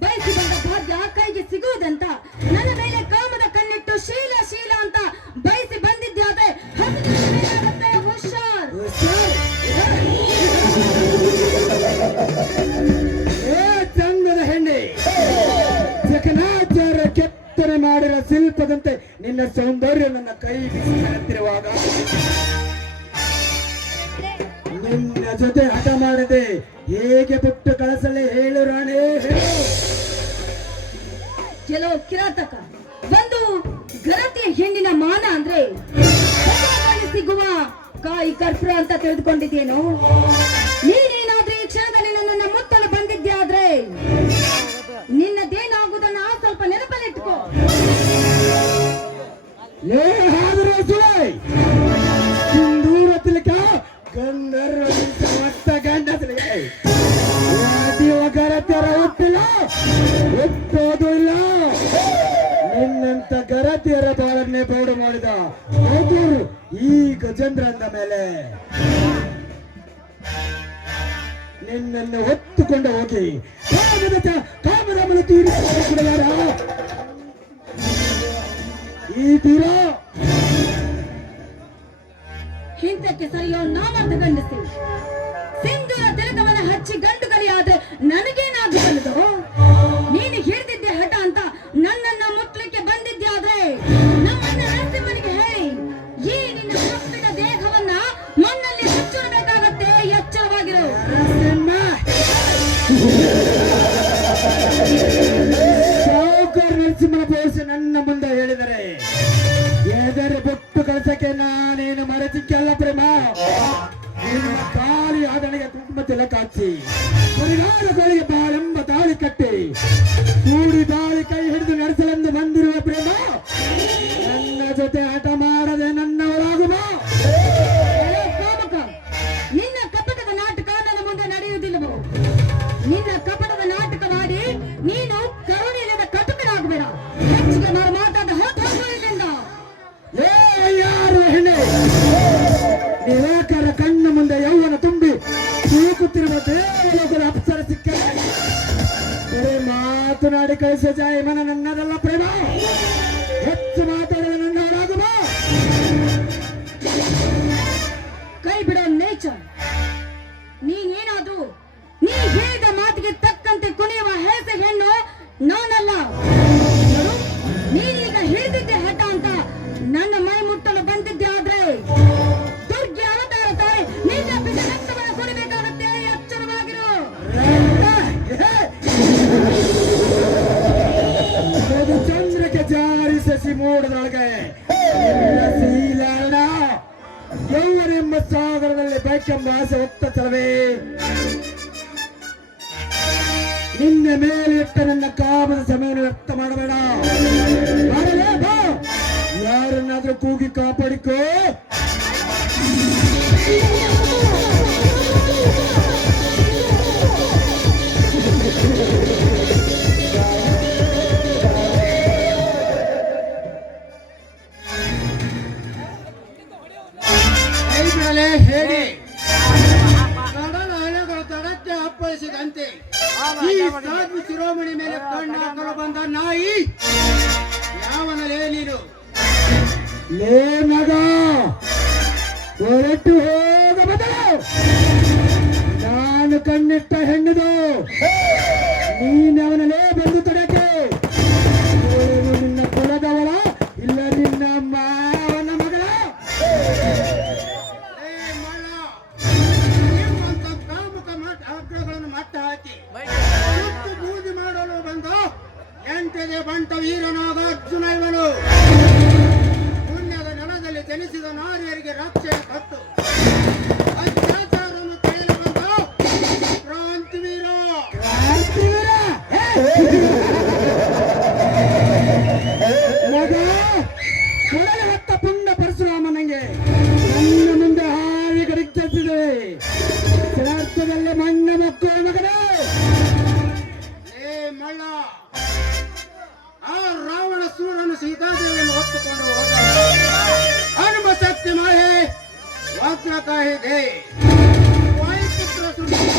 ಬಯಸಿ ಬಂದ ಭಾಗ್ಯ ಕೈಗೆ ಸಿಗುವುದಂತ ನನ್ನ ಮೇಲೆ ಕಾಮದ ಕಣ್ಣಿಟ್ಟು ಶೀಲ ಶೀಲ ಅಂತ ಬಯಸಿ ಬಂದಿದ್ಯಾದ್ರೆ ಹುಷಾರ್. ಚಂದದ ಹೆಣ್ಣೆ, ಜಗನ್ನಾಚಾರ್ಯ ಕೆತ್ತನೆ ಮಾಡಿರೋ ಶಿಲ್ಪದಂತೆ ನಿನ್ನ ಸೌಂದರ್ಯ ನನ್ನ ಕೈ ಬಿಸಿರುವಾಗ ನಿನ್ನ ಜೊತೆ ಹಠ ಮಾಡದೆ ಹೇಗೆ ಬಿಟ್ಟು ಕಳಿಸಲೇ ಹೇಳು ರಾಣೆ, ಹೇಳು. ಕೆಲವು ಕಿರಾತಕ ಒಂದು ಗರತಿಯ ಹೆಣ್ಣಿನ ಮಾನ ಅಂದ್ರೆ ಸಿಗುವ ಕಾಯಿ ಕರ್ಪೂರ ಅಂತ ತಿಳಿದುಕೊಂಡಿದ್ದೇನೋ? ನೀನೇನಾದ್ರೂ ಈ ಕ್ಷಣದಲ್ಲಿ ನನ್ನನ್ನು ಮುತ್ತಲು ಬಂದಿದ್ದೆ ಆದ್ರೆ ನಿನ್ನದೇನಾಗುವುದನ್ನ ಸ್ವಲ್ಪ ನೆನಪಲ್ಲಿಟ್ಕೋ. ಸಿಂಧೂರ ತಿಲಕ ಗಂಧರ್ವ ಗಂಡ ಗರತಿಯರ ಹುಟ್ಟಿಲ್ಲ, ಹುಟ್ಟೋದು ಇಲ್ಲ. ನಿನ್ನಂತ ಗರತಿಯರ ಬಾಳನ್ನೇ ಬೋಡು ಮಾಡಿದ ಮಧುರು ಈ ಗಜೇಂದ್ರ ಅಂದ ಮೇಲೆ ನಿನ್ನನ್ನು ಹೊತ್ತುಕೊಂಡು ಹೋಗಿ ಕಾಮದ ಮನ ತೀರಿಸಿಯಾರ ಈ ದೂರ ಹಿಂದಕ್ಕೆ ಸರಿಯೋ ನಾಮರ್ಥ ಗಂಡಸಿ ಸಿಂಧೂರ ತಿಲಕವನ್ನ ಹಚ್ಚಿ ಗಂಡು ಕಲಿಯಾದ್ರೆ ನನಗೇನಾಗಬಲ್ಲದು? ನೀನು ಹಿಡಿದಿದ್ದೆ ಹಠ ಅಂತ ನನ್ನನ್ನ ಮುಟ್ಲಿಕ್ಕೆ ಬಂದಿದ್ಯಾದ್ರೆ ನಮ್ಮನ್ನ ನರಸಿಂಹನಿಗೆ ಹೇಳಿ ಈ ನಿನ್ನ ಮುಟ್ಟಿದ ದೇಹವನ್ನ ಮಣ್ಣಲ್ಲಿ ಮುಚ್ಚಿಡಬೇಕಾಗತ್ತೆ. ಎಚ್ಚರ. ಸಾವುಕಾರ ನರಸಿಂಹನ ಬೋಸ್ ನನ್ನ ಮುಂದೆ ಹೇಳಿದರೆ ಎದರ ಬಿಟ್ಟು ಕಳ್ಸಕ್ಕೆ ನಾನೇನು ಮರೆತಿದ್ದಲ್ಲ ಪ್ರೇಮ. ನಿನ್ನ ತಾಳಿ ಆದಳಿಗೆ ಕುಂಕುಮ ತಿಲಕ ಹಚ್ಚಿ ಪರಿಹಾರಗಳಿಗೆ ಬಾಳೆಂಬ ತಾಳಿ ಕಟ್ಟಿ ಕೂಡಿ ಬಾಳಿ ಕೈ ಹಿಡಿದು ನಡೆಸಲೆಂದು ಬಂದಿರುವ ಪ್ರೇಮ. ನನ್ನ ಜೊತೆ ಆಟ ಮಾಡದೆ ನನ್ನವರಾಗುವ. ನಿನ್ನ ಕಪಟದ ನಾಟಕ ನನ್ನ ಮುಂದೆ ನಡೆಯುವುದಿಲ್ಲವೋ? ನಿನ್ನ ಕಪಟದ ನಾಟಕ ಮಾಡಿ ನೀನು ಕರುಣಿಲ್ಲದ ಕಟುಕನಾಗಬೇಡ. ಹೆಚ್ಚಿಗೆ ಮಾತಾಡ ಹೋಗುವುದರಿಂದ ಏ ಯಾರು ಹೆಣ್ಣೆ, ನಿರಾಕಾರ ಕಣ್ಣು ಮುಂದೆ ಯೌವನ ತುಂಬಿ ತೂಕುತ್ತಿರುವ ದೇವಲೋಕದ ಅಪ್ಸರ ಸಿಕ್ಕರೆ ಬರೀ ಮಾತನಾಡಿ ಕಳಿಸೋ ಜಾಯಮನ ನನ್ನದಲ್ಲ ಪ್ರೇಮ. ಹೆಚ್ಚು ಮಾತಾಡಿದ ನನ್ನವರಾಗುವ. ಕೈ ಬಿಡೋ ನೇಚರ್. ನೀನೇನಾದ್ರೂ ನೀ ಹೇಳಿದ ಮಾತಿಗೆ ತಕ್ಕಂತೆ ಕುಣಿಯುವ ಹೆಸೆ ಹೆಣ್ಣು ನಾನಲ್ಲ. ನೋಡು, ನೀನೀಗ ಹಿಡಿದಿದ್ದೆ ಹಠ ಅಂತ ನನ್ನ ಮೈ ಮುಟ್ಟಲು ಬಂದಿದ್ದೆ. ಆದ್ರೆ ದುರ್ಗಿ ಅವತಾರ ತಾಯಿ ನಿನ್ನ ಬಿಡ ರಕ್ತವನ್ನು ಕೊಡಬೇಕಾಗುತ್ತೆ. ಎಚ್ಚರವಾಗಿರು. ಅದು ಚಂದ್ರಕ್ಕೆ ಜಾರಿ ಸಸಿ ಮೂಡದೊಳಗೆ ಶೀಲಾಣ ಯೌವನೆಂಬ ಸಾಗರದಲ್ಲಿ ಬೈಕೆಂಬ ಆಸೆ ಹೊತ್ತ ಚಲವೇ. ನಿನ್ನ ಮೇಲೆ ಇಟ್ಟ ನನ್ನ ಕಾಮದ ಸಮಯವನ್ನು ವ್ಯಕ್ತ ಮಾಡಬೇಡ. ಮಾಡಲೇ ಬಾ. ಯಾರನ್ನಾದ್ರೂ ಕೂಗಿ ಕಾಪಾಡಿಕೋ. ಕೈ ಬಿಡಲೇ ಹೇಳಿ. ಕಡಲ ಅಲೆಗಳು ತಡಕ್ಕೆ ಅಪ್ಪಳಿಸಿದಂತೆ ಈ ಸಾಧು ಶಿರೋಮಣಿ ಮೇಲೆ ಕಣ್ಣು ಹಾಕಲು ಬಂದ ನಾಯಿ ಯಾವನಲೇ ನೀನು? ಲೇ ಮಗ, ಹೊರಟು ಹೋಗ ಬದಲು ನಾನು ಕಣ್ಣಿಟ್ಟ ಹೆಣ್ಣಿದು. ನೀನವನಲ್ಲೇ ಬಂದು ತಡಕ್ಕೆ. ನಿನ್ನ ಕುಲದವಳ ಇಲ್ಲ ನಿನ್ನ ಮಾವನ ಮಗಳ? ನಿಮ್ಮಂತ ಕಾಮುಕ ಆಗ್ರಹಗಳನ್ನು ಮಟ್ಟ ಹಾಕಿ ಸುತ್ತು ಬೂದಿ ಮಾಡಲು ಬಂದ ಎಂಟನೇ ಬಂಟ ವೀರನಾದ ಅರ್ಜುನ ಇವನು. ಪುಣ್ಯದ ನೆಲದಲ್ಲಿ ಜನಿಸಿದ ನಾರಿಯರಿಗೆ ರಕ್ಷೆ ಕತ್ತು ಅತ್ಯಾಚಾರವನ್ನು ಕೈಯಲ್ಲಿ ಬಂದ ಕ್ರಾಂತಿವೀರ. ಮಗ, ಕೊಳಲೆ ಹೊತ್ತ ಪುಣ್ಯ ಪರಶುರಾಮನಿಗೆ ನನ್ನ ಮುಂದೆ ಹಾರಿ ಗಡಿಚಿದೆ. ಶ್ರಾರ್ಥದಲ್ಲಿ ಮಣ್ಣ ಮಕ್ಕಳು ಮಗನೇ. ಏ ಮಳ್ಳ, ಆ ರಾವಣ ಸೂರನು ಸೀತಾದೇವಿಯನ್ನು ಹೊತ್ತುಕೊಂಡು ಹೋದ. ಹನುಮ ಶಕ್ತಿ ಮಾಯೆ ವಜ್ರಕಾಹಿದೆ. ವಾಯುಪುತ್ರ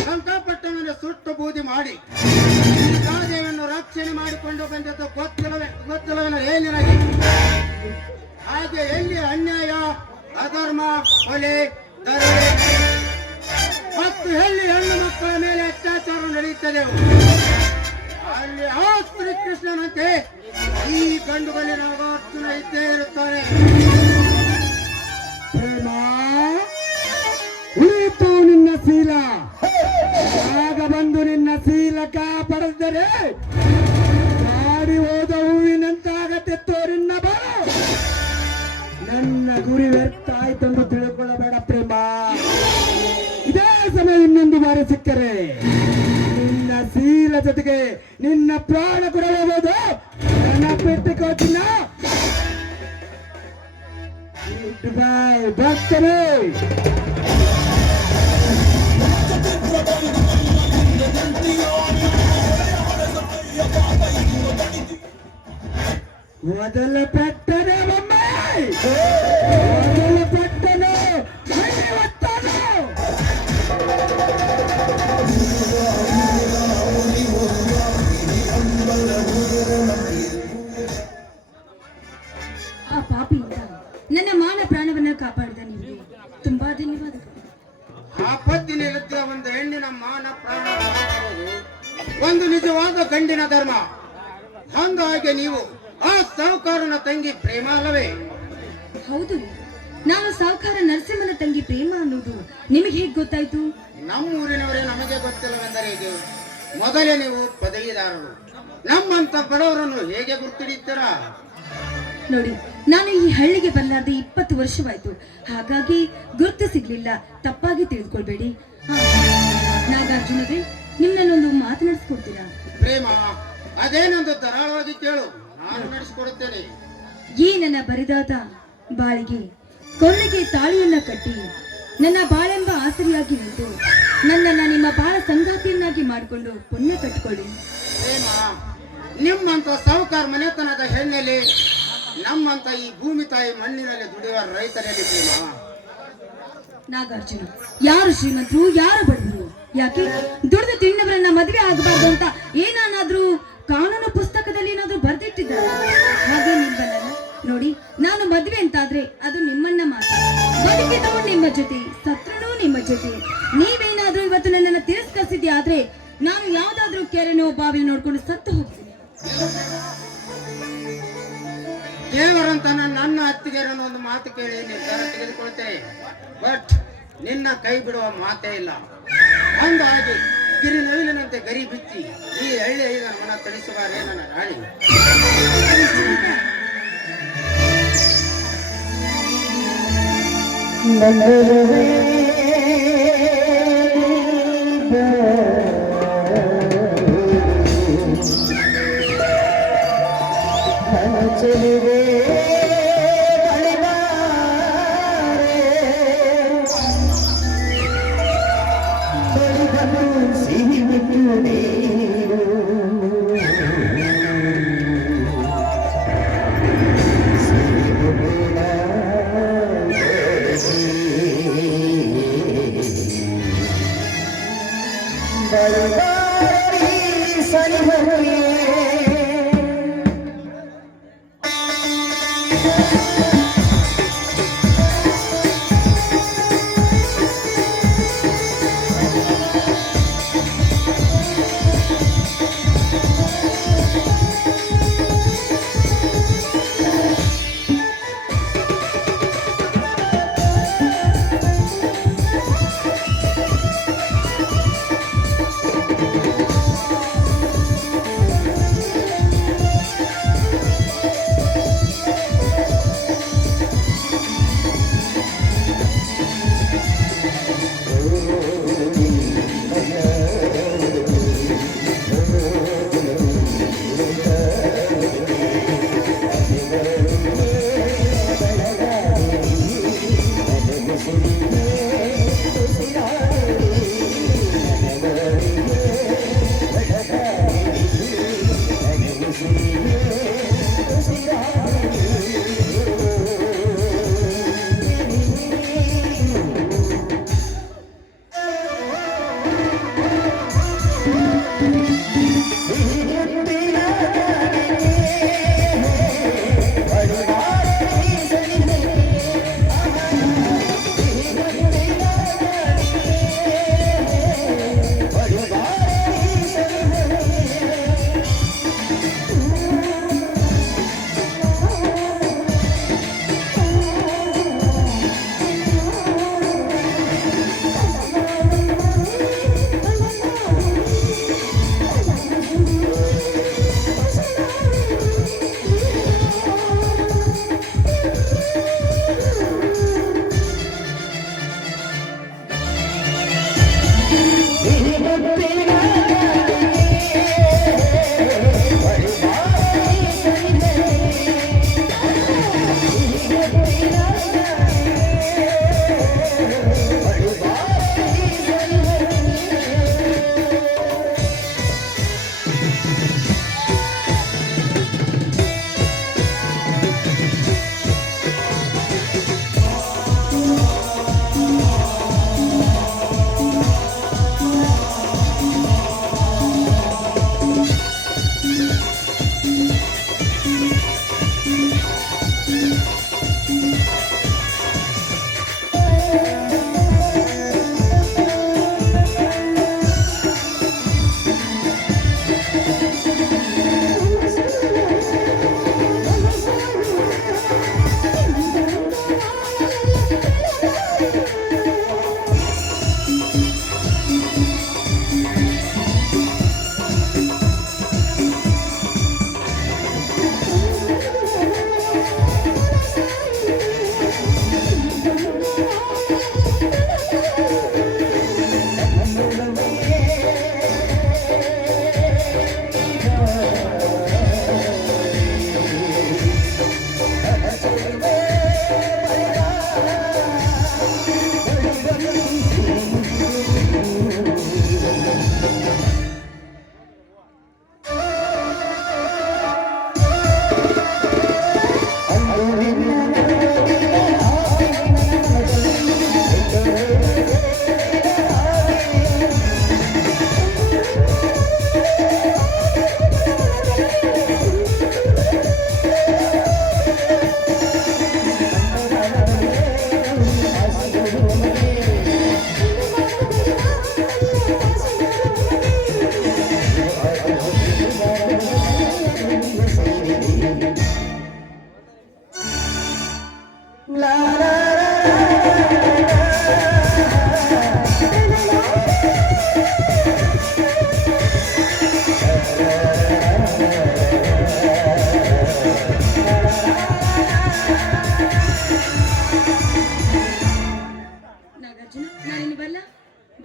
ಲಂಕಾಪಟ್ಟಣವನ್ನು ಸುಟ್ಟು ಬೂದಿ ಮಾಡಿ ಸೀತಾದೇವಿಯನ್ನು ರಕ್ಷಣೆ ಮಾಡಿಕೊಂಡು ಬಂದದ್ದು ಗೊತ್ತಿಲ್ಲವನ ಏನಿರಲಿ. ಹಾಗೆ ಎಲ್ಲಿ ಅನ್ಯಾಯ, ಅಧರ್ಮ, ಕೊಲೆ, ದರೋಡೆ ಮತ್ತು ಎಲ್ಲಿ ಹೆಣ್ಣು ಮಕ್ಕಳ ಮೇಲೆ ಅತ್ಯಾಚಾರ ನಡೆಯುತ್ತದೆ ಅಲ್ಲಿ ಆ ಶ್ರೀಕೃಷ್ಣನಂತೆ ಈ ಗಂಡುಗಲ್ಲಿ ನಾಗಾರ್ಜುನ ಇದ್ದೇ ಇರುತ್ತಾರೆ. ಪ್ರೇಮ, ಉಳಿಯಿತು ನಿನ್ನ ಶೀಲ. ಆಗ ಬಂದು ನಿನ್ನ ಶೀಲ ಕಾಪಾಡಿದರೆ ಮಾಡಿ ಹೋದ ಹೂವಿನಂತಾಗತ್ತಿತ್ತು ನಿನ್ನ ಬಾಳು. ನನ್ನ ಗುರಿ ವ್ಯರ್ಥ ಆಯ್ತೆಂದು ತಿಳ್ಕೊಳ್ಳಬೇಡ ಪ್ರೇಮ. ಇದೇ ಸಮಯ ಇನ್ನೊಂದು ಬಾರಿ ಸಿಕ್ಕರೆ ನಿನ್ನ ಶೀಲ ಜೊತೆಗೆ ನಿನ್ನ ಪ್ರಾಣ ಕೂಡ ಹೋಗೋದು. ನನ್ನ ಪೆಟ್ಟಿಕೋ ಚಿನ್ನ. Goodbye, ಭಕ್ತರೇ. ಮೊದಲ ಪಟ್ಟನೆ ಬೊಮ್ಮೆ, ಮೊದಲ ಪಟ್ಟನು ಹೊತ್ತನು. ಆ ಪಾಪಿಯಿಂದ ನನ್ನ ಮಾನ ಪ್ರಾಣವನ್ನು ಕಾಪಾಡಿದ ನಿಮಗೆ ತುಂಬಾ ಧನ್ಯವಾದಗಳು. ಆಪತ್ತಿನಲ್ಲಿದ್ದ ಒಂದು ಹೆಣ್ಣಿನ ಮಾನ ಪ್ರಾಣ ಕಾಪಾಡುವುದು ಒಂದು ನಿಜವಾದ ಗಂಡಿನ ಧರ್ಮ. ಹಂಗಾಗಿ ನೀವು ಆ ಸಾಹುಕಾರನ ತಂಗಿ ಪ್ರೇಮ ಅಲ್ಲವೇ? ಹೌದು, ನಾನು ಸಾಹುಕಾರ ನರಸಿಂಹನ ತಂಗಿ ಪ್ರೇಮ ಅನ್ನೋದು ನಿಮಗೆ ಹೇಗೆ ಗೊತ್ತಾಯ್ತು? ನಮ್ಮೂರಿನವರೇ ನಮಗೆ ಗೊತ್ತಿಲ್ಲವೆಂದರೆ ಹೇಗೆ? ಮೊದಲೇ ನೀವು ಪದವೀಧರರು, ನಮ್ಮಂತ ಬಡವರನ್ನು ಹೇಗೆ ಗುರ್ತಿಡಿತೀರಾ? ನೋಡಿ, ನಾನು ಈ ಹಳ್ಳಿಗೆ ಬರಲಾರ್ದೆ 20 ವರ್ಷವಾಯ್ತು. ಹಾಗಾಗಿ ಗುರುತು ಸಿಗ್ಲಿಲ್ಲ, ತಪ್ಪಾಗಿ ತಿಳಿದುಕೊಳ್ಬೇಡಿ. ನಾಗಾರ್ಜುನರೇ, ನಿಮ್ಮನ್ನೊಂದು ಮಾತನಾಡಿಸ್ಕೊಡ್ತೀರಾ? ಪ್ರೇಮ, ಅದೇನೊಂದು ಧಾರಾಳವಾಗಿ ಕೇಳು, ನಾನು ನಡೆಸಿಕೊಡುತ್ತೇನೆ. ಈ ನನ್ನ ಬರಿದಾದ ಬಾಳಿಗೆ ಕೊರಳಿಗೆ ತಾಳಿಯನ್ನ ಕಟ್ಟಿ ನನ್ನ ಬಾಳೆಂಬ ಆಸರಿಯಾಗಿ ನಿಂತು ನನ್ನನ್ನ ನಿಮ್ಮ ಬಾಳ ಸಂಗಾತಿಯನ್ನಾಗಿ ಮಾಡಿಕೊಂಡು ಪುಣ್ಯ ಕಟ್ಟಿಕೊಳ್ಳಿ. ಪ್ರೇಮ, ನಿಮ್ಮಂತ ಸಾಹುಕಾರ ಮನೆತನದ ಹೆಣ್ಣಲ್ಲಿ, ನಮ್ಮಂತ ಈ ಭೂಮಿ ತಾಯಿ ಮಣ್ಣಿನಲ್ಲಿ ದುಡಿಯುವ ರೈತರಲ್ಲಿ ಪ್ರೇಮ. ನಾಗಾರ್ಜುನ, ಯಾರು ಶ್ರೀಮಂತರು ಯಾರು ಬಡವರು? ಯಾಕೆ ದುಡಿದು ತಿನ್ನವರನ್ನ ಮದುವೆ ಆಗಬಾರ್ದು ಅಂತ ಏನಾದ್ರೂ ಕಾನೂನು ಪುಸ್ತಕದಲ್ಲಿ ಏನಾದ್ರೂ ಬರ್ದಿಟ್ಟಿದ್ದಾರೆ? ಹಾಗೆ ನಿಮ್ಮನ್ನ ನೋಡಿ, ನಾನು ಮದುವೆ ಅಂತಾದ್ರೆ ಅದು ನಿಮ್ಮನ್ನ ಮಾತ್ರ. ಬದುಕಿದವು ನಿಮ್ಮ ಜೊತೆ, ಸತ್ರನೂ ನಿಮ್ಮ ಜೊತೆ. ನೀವೇನಾದ್ರೂ ಇವತ್ತು ನನ್ನನ್ನು ತಿರಸ್ಕರಿಸಿದ್ದೆ ಆದ್ರೆ ನಾನು ಯಾವ್ದಾದ್ರೂ ಕೆರೆನೋ ಬಾವಿ ನೋಡ್ಕೊಂಡು ಸತ್ತು ಹೋಗ್ತೀನಿ. ದೇವರಂತ ನನ್ನ ಅತ್ತಿಗೆರನ್ನು ಒಂದು ಮಾತು ಕೇಳಿ ನಿರ್ಧಾರ ತೆಗೆದುಕೊಳ್ತೇನೆ. ಬಟ್ ನಿನ್ನ ಕೈ ಬಿಡುವ ಮಾತೇ ಇಲ್ಲ. ಹಂಗಾಗಿ ಗಿರಿ ನವಿಲಿನಂತೆ ಗರಿ ಬಿಚ್ಚಿ ಈ ಹಳ್ಳಿ ನನ್ನ ಮನ ತಡಿಸುವಾರೇ ನನ್ನ ರಾಣಿ.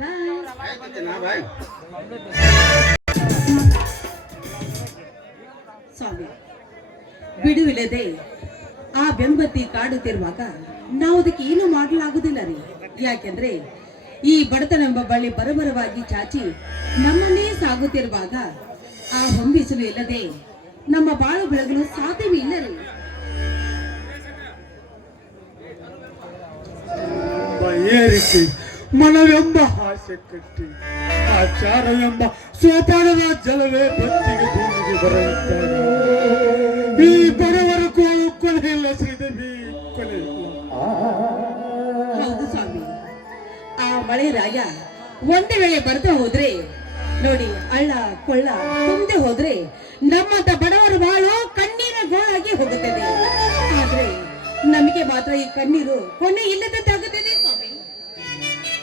ಬಾಯ್ ನಾ ಬಾಯ್. ಸ್ವಾಮಿ, ಬಿಡುವಿಲ್ಲದೆ ಆ ಬೆಂಬತ್ತಿ ಕಾಡುತ್ತಿರುವಾಗ ನಾವು ಅದಕ್ಕೆ ಏನು ಮಾಡಲಾಗುವುದಿಲ್ಲ ರೀ. ಯಾಕೆಂದ್ರೆ ಈ ಬಡತನೆಂಬ ಬಳ್ಳಿ ಬರಬರವಾಗಿ ಚಾಚಿ ನಮ್ಮನ್ನೇ ಸಾಗುತ್ತಿರುವಾಗ ಆ ಹೊಂಬಿಸಲು ಇಲ್ಲದೆ ನಮ್ಮ ಬಾಳು ಬೆಳಗಲು ಸಾಧ್ಯವೇ ಇಲ್ಲ ರೀ. ಏರಿಸಿ ಮನವೆಂಬ ಹಾಸ್ಯ ಕಟ್ಟಿ ಆಚಾರವೆಂಬ ಸೋಪಾನದ ಜಲವೇ ಬತ್ತಿಗೆ ಭೂಮಿಗೆ ಬರುತ್ತಾರೆ. ಈ ಬಡವರ ಕೊನೆಯಿಲ್ಲ ಶ್ರೀದೇವಿ, ಕೊನೆಯಿಲ್ಲ. ಹೌದು ಸ್ವಾಮಿ, ಆ ಮಳೆ ರಾಯ ಒಂದೇ ವೇಳೆ ಬರ್ತಾ ಹೋದ್ರೆ ನೋಡಿ, ಹಳ್ಳ ಕೊಳ್ಳ ತುಂಬದೆ ಹೋದ್ರೆ ನಮ್ಮಂತ ಬಡವರ ಬಾಳು ಕಣ್ಣೀರ ಗೋಳಾಗಿ ಹೋಗುತ್ತದೆ. ಆದ್ರೆ ನಮಗೆ ಮಾತ್ರ ಈ ಕಣ್ಣೀರು ಕೊನೆ ಇಲ್ಲದಂತಾಗುತ್ತದೆ ಸ್ವಾಮಿ.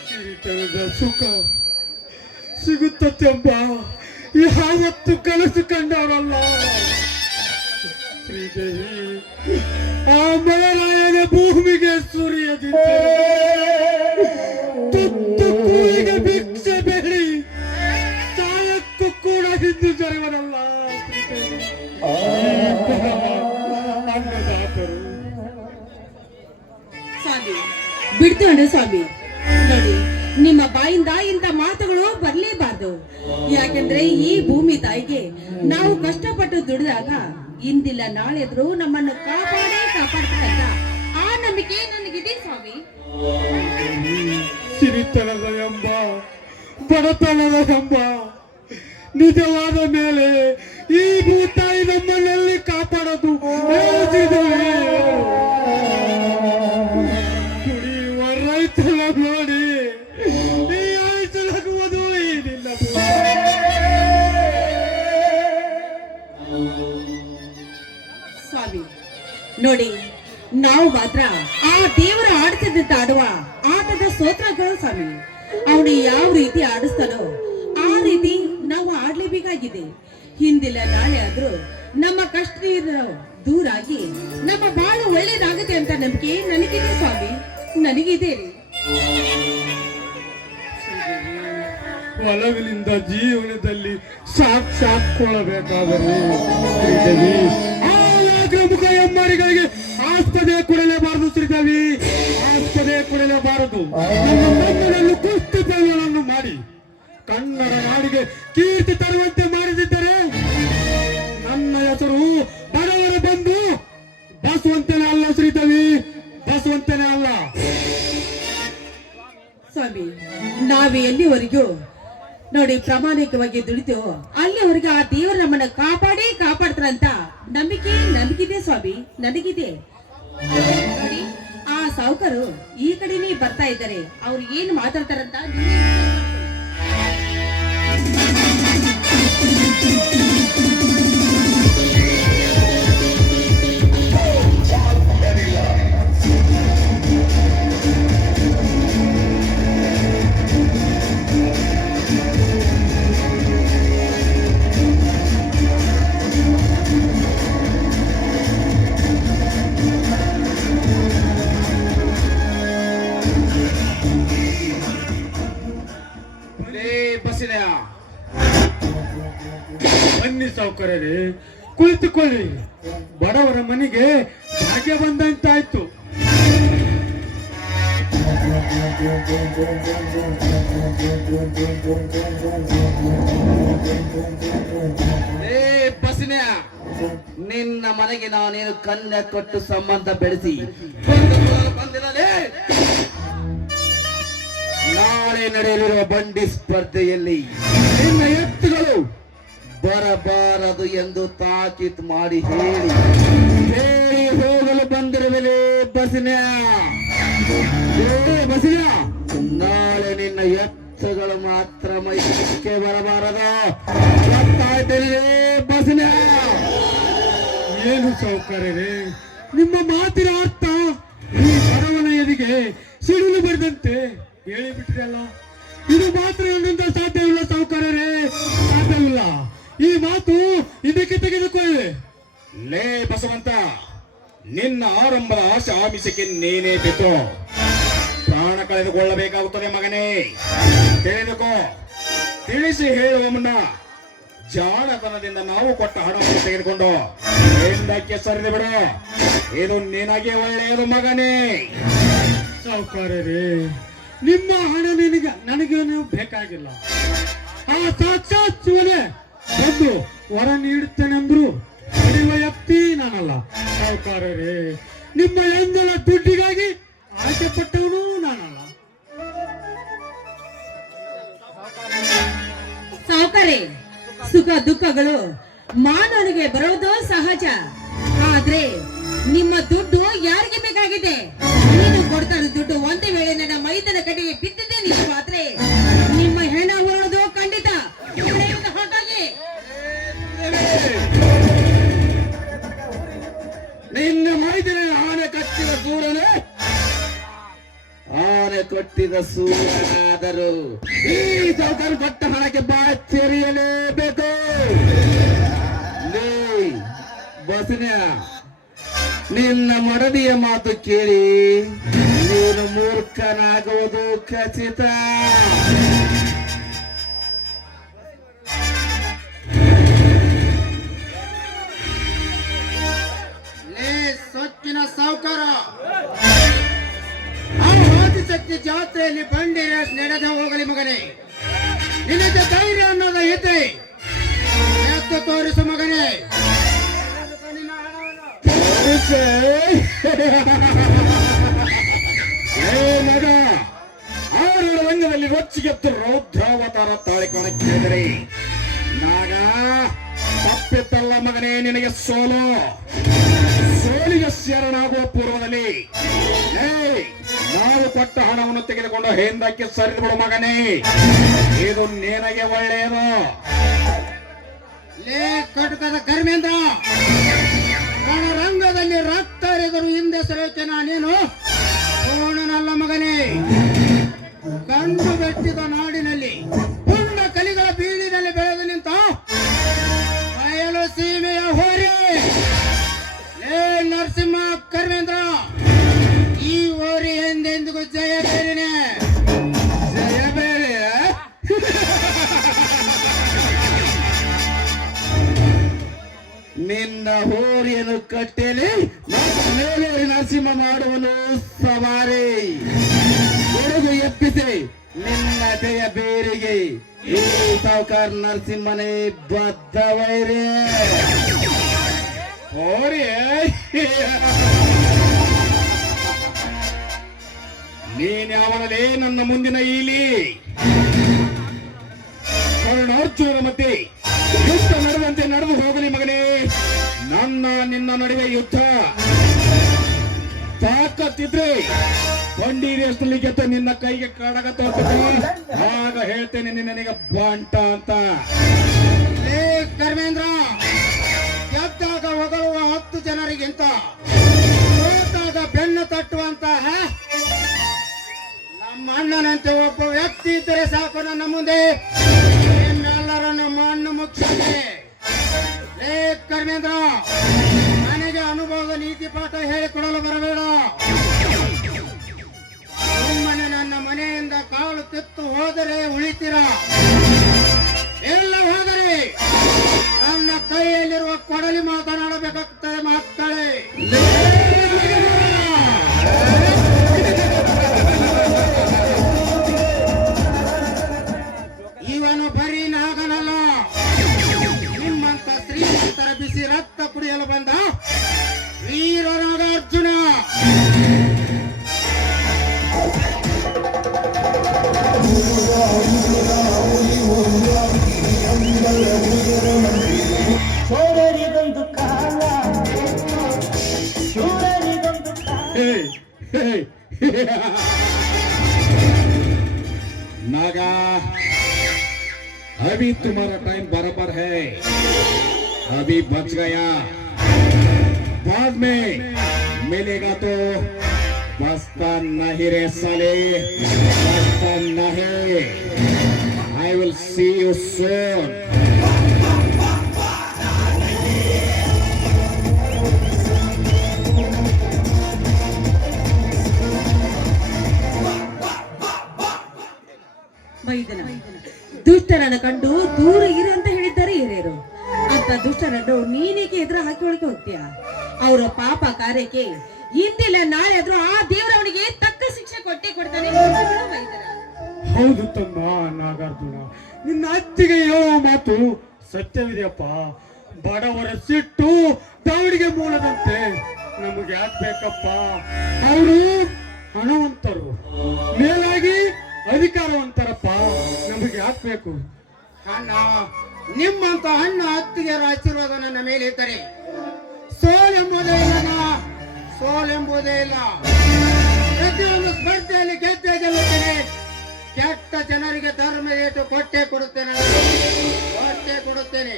ಸಿರಿತನದ ಸುಖ ಸಿಗುತ್ತಂಬ ಯಾವತ್ತು ಕನಸು ಕಂಡವರಲ್ಲ ಶ್ರೀದೇವಿ. ಆ ಮಳೆರಾಯನ ಭೂಮಿಗೆ ಸೂರ್ಯದಿಂದ ತುತ್ತು ಕೂಲಿಗೆ ಭಿಕ್ಷೆ ಬೇಡಿ ಸಾಯಕ್ಕೂ ಕೂಡ ಹಿಂದೂ ಜರವರಲ್ಲ ಶ್ರೀದೇವಿ. ಅನ್ನದಾತರು ಸ್ವಾಮಿ ಬಿಡ್ತು ಅಂದ್ರೆ ಸ್ವಾಮಿ, ನೋಡಿ ನಿಮ್ಮ ಬಾಯಿಂದ ಇಂಥ ಮಾತುಗಳು ಬರ್ಲೇಬಾರ್ದು. ಯಾಕೆಂದ್ರೆ ಈ ಭೂಮಿ ತಾಯಿಗೆ ನಾವು ಕಷ್ಟಪಟ್ಟು ದುಡಿದಾಗ ಇಂದಿಲ್ಲ ನಾಳೆದ್ರು ನಮ್ಮನ್ನು ಕಾಪಾಡ್ತಾರಂತ ಆ ನಂಬಿಕೆ ನನಗಿದೆ ಸ್ವಾಮಿ. ಸಿರಿತನದ ಎಂಬ ಬಡತನದ ಎಂಬ ನಿಜವಾದ ಮೇಲೆ ಈ ಭೂತಾಯಿ ನಮ್ಮನ್ನೆಲ್ಲಿ ಕಾಪಾಡೋದು ಹೇಳ್ತಿದ್ದೇವೆ. ಕುಡಿಯುವ ರೈತರ ನೋಡಿ ಈ ಆಯ್ಸಲಾಗುವುದು ಏನಿಲ್ಲ. ಸ್ವಾಮಿ ನೋಡಿ, ನಾವು ಮಾತ್ರ ಆ ದೇವರ ಆಡ್ತಿದ್ದಂತ ಆಡುವ ಆಟದ ಸ್ತೋತ್ರಗಳು ಸ್ವಾಮಿ. ಅವನು ಯಾವ ರೀತಿ ಆಡಿಸ್ತಾನೋ ಆ ರೀತಿ ನಾವು ಆಡ್ಲೇಬೇಕಾಗಿದೆ. ಹಿಂದಿಲ್ಲ ನಾಳೆ ಆದ್ರೂ ನಮ್ಮ ಕಷ್ಟ ದೂರಾಗಿ ನಮ್ಮ ಬಾಳು ಒಳ್ಳೇದಾಗುತ್ತೆ ಅಂತ ನಂಬಿಕೆ ನನಗಿದೆ ಸ್ವಾಮಿ, ನನಗಿದೆ ರೀ. ಒಲವಿನಿಂದ ಜೀವನದಲ್ಲಿ ಸಾಕ್ಷಾತ್ಕೊಳ್ಳಬೇಕಾದರೆ ಮುಖ ಎಮ್ಮರಿಗಳಿಗೆ ಆಸ್ಪದೆ ಕೊಡಲೇಬಾರದು ಶ್ರೀದೇವಿ, ಆಸ್ಪದೆ ಕೊಡಲೇಬಾರದು. ನಮ್ಮನ್ನು ಕುಸ್ತಿ ಪೈಲುಗಳನ್ನು ಮಾಡಿ ಕನ್ನಡ ನಾಡಿಗೆ ಕೀರ್ತಿ ತರುವಂತೆ ಮಾಡಿದಿದ್ದರೆ ನನ್ನ ಹೆಸರು ಬಡವರ ಬಂದು ಬಸವಂತನೇ ಅಲ್ಲ ಶ್ರೀದೇವಿ, ಬಸವಂತನೇ ಅಲ್ಲ. ಸ್ವಾಮಿ, ನಾವು ಎಲ್ಲಿವರೆಗೂ ನೋಡಿ ಪ್ರಾಮಾಣಿಕವಾಗಿ ದುಡಿತೇವೋ ಅಲ್ಲಿವರೆಗೂ ಆ ದೇವರು ನಮ್ಮನ್ನ ಕಾಪಾಡ್ತಾರಂತ ನಂಬಿಕೆ ಸ್ವಾಮಿ, ನನಗಿದೆ. ನೋಡಿ, ಆ ಸಾವುಕಾರು ಈ ಕಡೆನೇ ಬರ್ತಾ ಇದ್ದಾರೆ, ಅವ್ರು ಏನ್ ಮಾತಾಡ್ತಾರಂತ ನೀವೇ ಬನ್ನಿ ಸಾವುಕಾರರೇ, ಕುಳಿತುಕೊಳ್ಳಿ. ಬಡವರ ಮನೆಗೆ ಭಾಗ್ಯ ಬಂದಂತಾಯ್ತು. ಬಸಿನ ನಿನ್ನ ಮನೆಗೆ ನಾನೇನು ಕನ್ಯಾ ಕೊಟ್ಟು ಸಂಬಂಧ ಬೆಳೆಸಿ ಬಂದಿರಲೇ. ನಾಳೆ ನಡೆಯಲಿರುವ ಬಂಡಿ ಸ್ಪರ್ಧೆಯಲ್ಲಿ ನಿನ್ನ ಎತ್ತುಗಳು ಬರಬಾರದು ಎಂದು ತಾಕೀತು ಮಾಡಿ ಹೇಳಿ ಹೋಗಲು ಬಂದಿರುವಲೇ ಬಸಿನ. ನಾಳೆ ನಿನ್ನ ಎತ್ತುಗಳು ಮಾತ್ರ ಮೈಸೂರಿಗೆ ಬರಬಾರದು. ಬಸಿನ ಏನು ಸಾವುಕಾರರೇ, ನಿಮ್ಮ ಮಾತಿನ ಅರ್ಥ ಈ ಬಡವನ ಎದಿಗೆ ಸಿಡಿಲು ಬರೆದಂತೆ ಹೇಳಿಬಿಟ್ರಲ್ಲ. ಇದು ಮಾತ್ರ ನನ್ನಿಂದ ಸಾಧ್ಯವಿಲ್ಲ ಸಾವುಕಾರರೇ, ಸಾಧ್ಯವಿಲ್ಲ. ಈ ಮಾತು ಇದಕ್ಕೆ ತೆಗೆದುಕೊಳ್ಳಿ. ಲೇ ಬಸವಂತ, ನಿನ್ನ ಆರಂಭದ ಆಶೆ ಆಮಿಷಕ್ಕೆ ನೀನೇ ಬಿತ್ತು. ಪ್ರಾಣ ಕಳೆದುಕೊಳ್ಳಬೇಕಾಗುತ್ತದೆ ಮಗನೇ. ತಿಳಿದುಕೋ. ತಿಳಿಸಿ ಹೇಳುವ ಮುನ್ನ ಜಾಣತನದಿಂದ ನಾವು ಕೊಟ್ಟ ಹಣವನ್ನು ತೆಗೆದುಕೊಂಡು ಹಿಂದಕ್ಕೆ ಸರಿದು ಬಿಡು. ಇದು ನಿನಗೆ ಒಳ್ಳೆಯದು ಮಗನೇ. ಸಾವುಕಾರರೇ, ನಿಮ್ಮ ಹಣ ನನಗೇನು ಬೇಕಾಗಿಲ್ಲ. ಆ ಸಾಕ್ಷಾತ್ ಶಿವನೇ ಬಂದು ವರ ನೀಡುತ್ತೇನೆಂದ್ರು ನಡೆಯುವ ವ್ಯಕ್ತಿ ನಾನಲ್ಲ. ಸಾವುಕಾರರೇ, ನಿಮ್ಮ ಎಂದಲ ದುಡ್ಡಿಗಾಗಿ ಆಸೆ ಪಟ್ಟವನು ನಾನಲ್ಲ. ಸಾವುಕಾರೆ, ಸುಖ ದುಃಖಗಳು ಮಾನವನಿಗೆ ಬರೋದು ಸಹಜ. ಆದ್ರೆ ನಿಮ್ಮ ದುಡ್ಡು ಯಾರಿಗೆ ಬೇಕಾಗಿದೆ? ನೀನು ಕೊಡ್ತಾ ಇರೋ ದುಡ್ಡು ಒಂದು ವೇಳೆ ನನ್ನ ಮೈದನ ಕಡೆಗೆ ಬಿದ್ದಿದೆ ನಿಜವಾದ್ರೆ ನಿಮ್ಮ ಹೆಣ ಹೊರಡೋದು ಖಂಡಿತ. ಹೊರಟಾಗಿ ನಿನ್ನ ಮೈದಿನ ಆನೆ ಕಟ್ಟಿದ ಸೂರನೇ ಆನೆ ಕೊಟ್ಟಿದ ಸೂರನಾದರೂ ಈ ಸಾವುಕಾರ ಕೊಟ್ಟ ಹಣಕ್ಕೆ ಬಾಚೆರಿಯಲೇಬೇಕು. ಬಸನ ನಿನ್ನ ಮಡದಿಯ ಮಾತು ಕೇಳಿ ನೀನು ಮೂರ್ಖನಾಗುವುದು ಖಚಿತ. ಸೊಕ್ಕಿನ ಸಾವುಕಾರ, ಆ ಆದಿಶಕ್ತಿ ಜಾತ್ರೆಯಲ್ಲಿ ಬಂಡಿ ರೇಸ್ ನಡೆದ ಹೋಗಲಿ ಮಗನೇ. ನಿನಗೆ ಧೈರ್ಯ ಅನ್ನೋದ ಇದ್ರೆ ಎತ್ತು ತೋರಿಸು ಮಗನೇ. ಮಗ, ಆರುಗಳ ರಂಗದಲ್ಲಿ ರೊಚ್ಚಿಗೆತ್ತು ರೌದ್ರಾವತಾರ ತಾಳಿ ಕಾಣಕ್ಕಿದರೆ ನಾಗ ತಪ್ಪಿತ್ತಲ್ಲ ಮಗನೇ ನಿನಗೆ ಸೋಲು. ಸೋಲಿಗೆ ಶರಣಾಗುವ ಪೂರ್ವದಲ್ಲಿ ನಾವು ಕೊಟ್ಟ ಹಣವನ್ನು ತೆಗೆದುಕೊಂಡು ಹಿಂದಕ್ಕೆ ಸರಿದು ಬಿಡು ಮಗನೇ. ಇದು ನಿನಗೆ ಒಳ್ಳೆಯದು. ಲೇ ಕಟಕದ ಕರ್ಮೇಂದ್ರ, ರಣರಂಗದಲ್ಲಿ ರಕ್ತ ಹರಿದರು ಹಿಂದೆ ಸರಿಯುತ್ತೆ. ನಾನೇನು ಕೋಣನಲ್ಲ ಮಗನೇ. ಗಂಡು ಬೆಟ್ಟಿದ ನಾಡಿನಲ್ಲಿ ಪುಣ್ಣ ಕಲಿಗಳ ಬೀಳಿನಲ್ಲಿ ಬೆಳೆದು ನಿಂತ ಬಯಲು ಸೀಮೆಯ ಹೋರಿ ಲೇ ನರಸಿಂಹ ಕರ್ಮೇಂದ್ರ, ಈ ಹೋರಿ ಎಂದೆಂದಿಗೂ ಜಯ ಬೇರೆನೆ. ಜಯ ಬೇರೆ ನಿನ್ನ ಹೋರಿಯನ್ನು ಕಟ್ಟೇಲಿ ಮೇಲೇರಿ ನರಸಿಂಹ ಮಾಡುವನು ಸವಾರಿ. ಕೊಡಗು ಎಪ್ಪಿಸಿ ನಿನ್ನ ಜಯ ಬೇರಿಗೆ ಈ ಸಾವುಕಾರ ನರಸಿಂಹನೇ ಬದ್ಧವೈರೇ. ಹೋರಿ ನೀನ್ಯಾವನದೇ ನನ್ನ ಮುಂದಿನ ಈಲಿ. ಕರ್ಣಾರ್ಜುನರ ಮಧ್ಯೆ ಯುದ್ಧ ನಡೆದಂತೆ ನಡೆದು ಹೋಗಲಿ ಮಗನೇ. ನನ್ನ ನಿನ್ನ ನಡುವೆ ಯುದ್ಧ ತಾಕತ್ತಿದ್ರೆ ಬಂಡಿ ರೇಸ್ನಲ್ಲಿ ಗೆದ್ದ ನಿನ್ನ ಕೈಗೆ ಕಡಗ ತೋರ್ತೀನಿ. ಆಗ ಹೇಳ್ತೇನೆ ನಿನ್ನನಿಗೆ ಬಾಂಟ ಅಂತ. ಲೇ ಕರ್ಮೇಂದ್ರ, ಗೆದ್ದಾಗ ಹೊಗಳುವ 10 ಜನರಿಗಿಂತ ಸೋತಾಗ ಬೆನ್ನು ತಟ್ಟುವಂತಹ ನಮ್ಮ ಅಣ್ಣನಂತೆ ಒಬ್ಬ ವ್ಯಕ್ತಿ ಇದ್ದರೆ ಸಾಕು ನನ್ನ ಮುಂದೆ. ನಿಮ್ಮೆಲ್ಲರನ್ನು ಮಣ್ಣು ಮುಚ್ಚದೆ. ಲೇ ಕರ್ಮೇಂದ್ರ, ನನಗೆ ಅನುಭವದ ನೀತಿ ಪಾಠ ಹೇಳಿಕೊಡಲು ಬರಬೇಡ. ಸುಮ್ಮನೆ ನನ್ನ ಮನೆಯಿಂದ ಕಾಲು ಕಿತ್ತು ಹೋದರೆ ಉಳಿತೀರಾ, ಎಲ್ಲ ಹೋದರೆ ನನ್ನ ಕೈಯಲ್ಲಿರುವ ಕೊಡಲಿ ಮಾತನಾಡಬೇಕಾಗ್ತದೆ ಮಕ್ಕಳೇ. ಇವನು ಬರೀ ನಾಗನಲ್ಲ, ನಿಮ್ಮಂತ ಶ್ರೀಮಂತರ ಬಿಸಿ ರಕ್ತ ಕುಡಿಯಲು ಬಂದ ವೀರನಾಗ ಅರ್ಜುನ. नागा, अभी तुम्हारा टाइम बराबर है. अभी बच गया, बाद में मिलेगा तो बस्ता नहीं रे साले, बस्ता नहीं. I will see you soon. ದುಷ್ಟರನ್ನು ಕಂಡು ದೂರ ಇರು ಅಂತ ಹೇಳಿದ್ದಾರೆ ಹಿರಿಯರು. ಅಂತ ದುಷ್ಟರನ್ನು ನೀನೇಕೆ ಎದುರು ಹಾಕಿಕೊಳಕ್ಕೆ ಹೋಗ್ತೀಯ? ಅವರ ಪಾಪ ಕಾರ್ಯಕ್ಕೆ ಇಂದಿಲ್ಲ ನಾಳೆ ಆದ್ರೂ ಆ ದೇವರು ಅವನಿಗೆ ತಕ್ಕ ಶಿಕ್ಷೆ ಕೊಟ್ಟೆ ಕೊಡ್ತಾನೆ ಅಂತ ಬೈದರ. ಹೌದು ತಮ್ಮ ನಾಗಾರ್ಜುನ, ನಿನ್ನ ಅತ್ತಿಗೆ ಹೇಳೋ ಮಾತು ಸತ್ಯವಿದೆಯಪ್ಪ. ಬಡವರ ಸಿಟ್ಟು ದಾವಡಿಗೆ ಮೂಲದಂತೆ. ನಮಗೆ ಯಾಕೆ ಬೇಕಪ್ಪ? ಅವರು ಹಣವಂತರು, ಮೇಲಾಗಿ ಅಧಿಕಾರವಂತರಪ್ಪ. ನಮಗೆ ಯಾಕೆ ಬೇಕು? ಅಣ್ಣ, ನಿಮ್ಮಂತ ಅಣ್ಣ ಅತ್ತಿಗೆಯರ ಆಶೀರ್ವಾದ ನನ್ನ ಮೇಲೆ ಇದ್ದರೆ ಸೋಲೆಂಬುದೇ ಇಲ್ಲ, ಸೋಲೆಂಬುದೇ ಇಲ್ಲ. ಪ್ರತಿಯೊಂದು ಸ್ಪರ್ಧೆಯಲ್ಲಿ ಗೆದ್ದೆ ಗೆಲ್ಲುತ್ತೇನೆ. ಕೆಟ್ಟ ಜನರಿಗೆ ಧರ್ಮ ಏಟು ಕೊಟ್ಟೆ ಕೊಡುತ್ತೇನೆ, ಕೊಟ್ಟೆ ಕೊಡುತ್ತೇನೆ.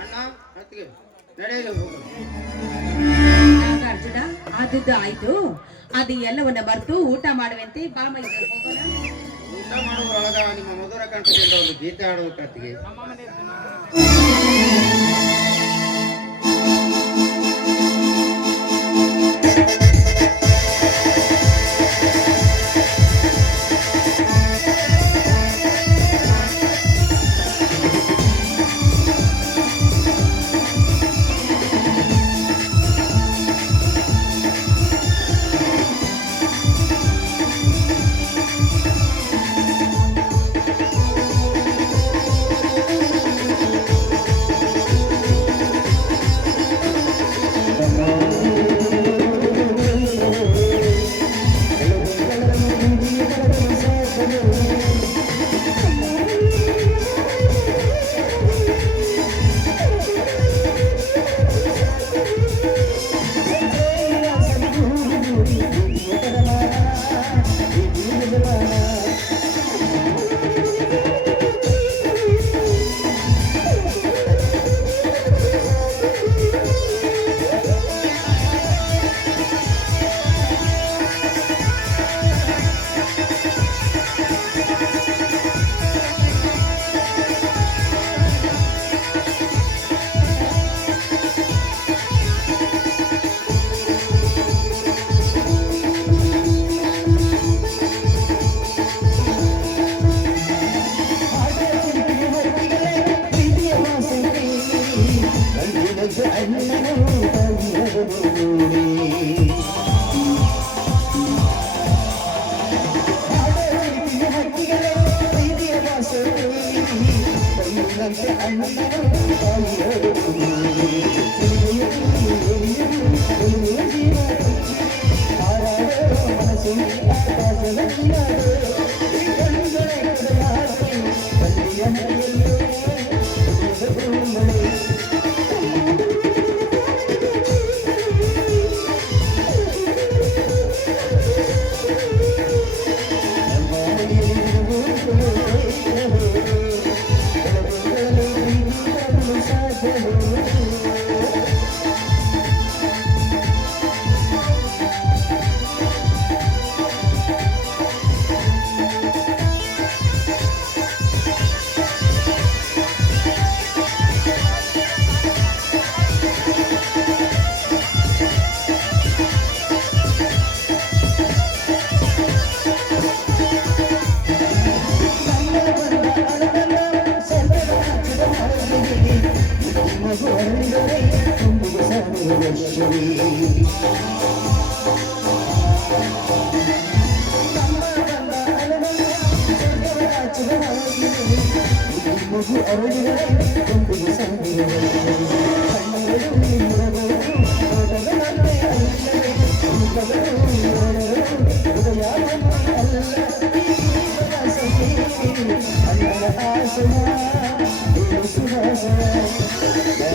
ಅಣ್ಣ ಅತ್ತಿಗೆ ನಡೆಯಲು ಹೋಗೋಣ. ನಾಗಾರ್ಜುನ, ಆದದ್ದು ಆಯ್ತು. ಅದು ಎಲ್ಲವನ್ನ ಮರೆತು ಊಟ ಮಾಡುವಂತೆ ಬಾ ಮೈಸೂರು ಹೋಗೋಣ. ಊಟ ಮಾಡುವುದರೊಳಗ ನಿಮ್ಮ ಮಧುರ ಕಂಠದಿಂದ ಒಂದು ಗೀತೆ ಹಾಡುವ ಕತ್ತಿಗೆ.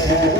Allah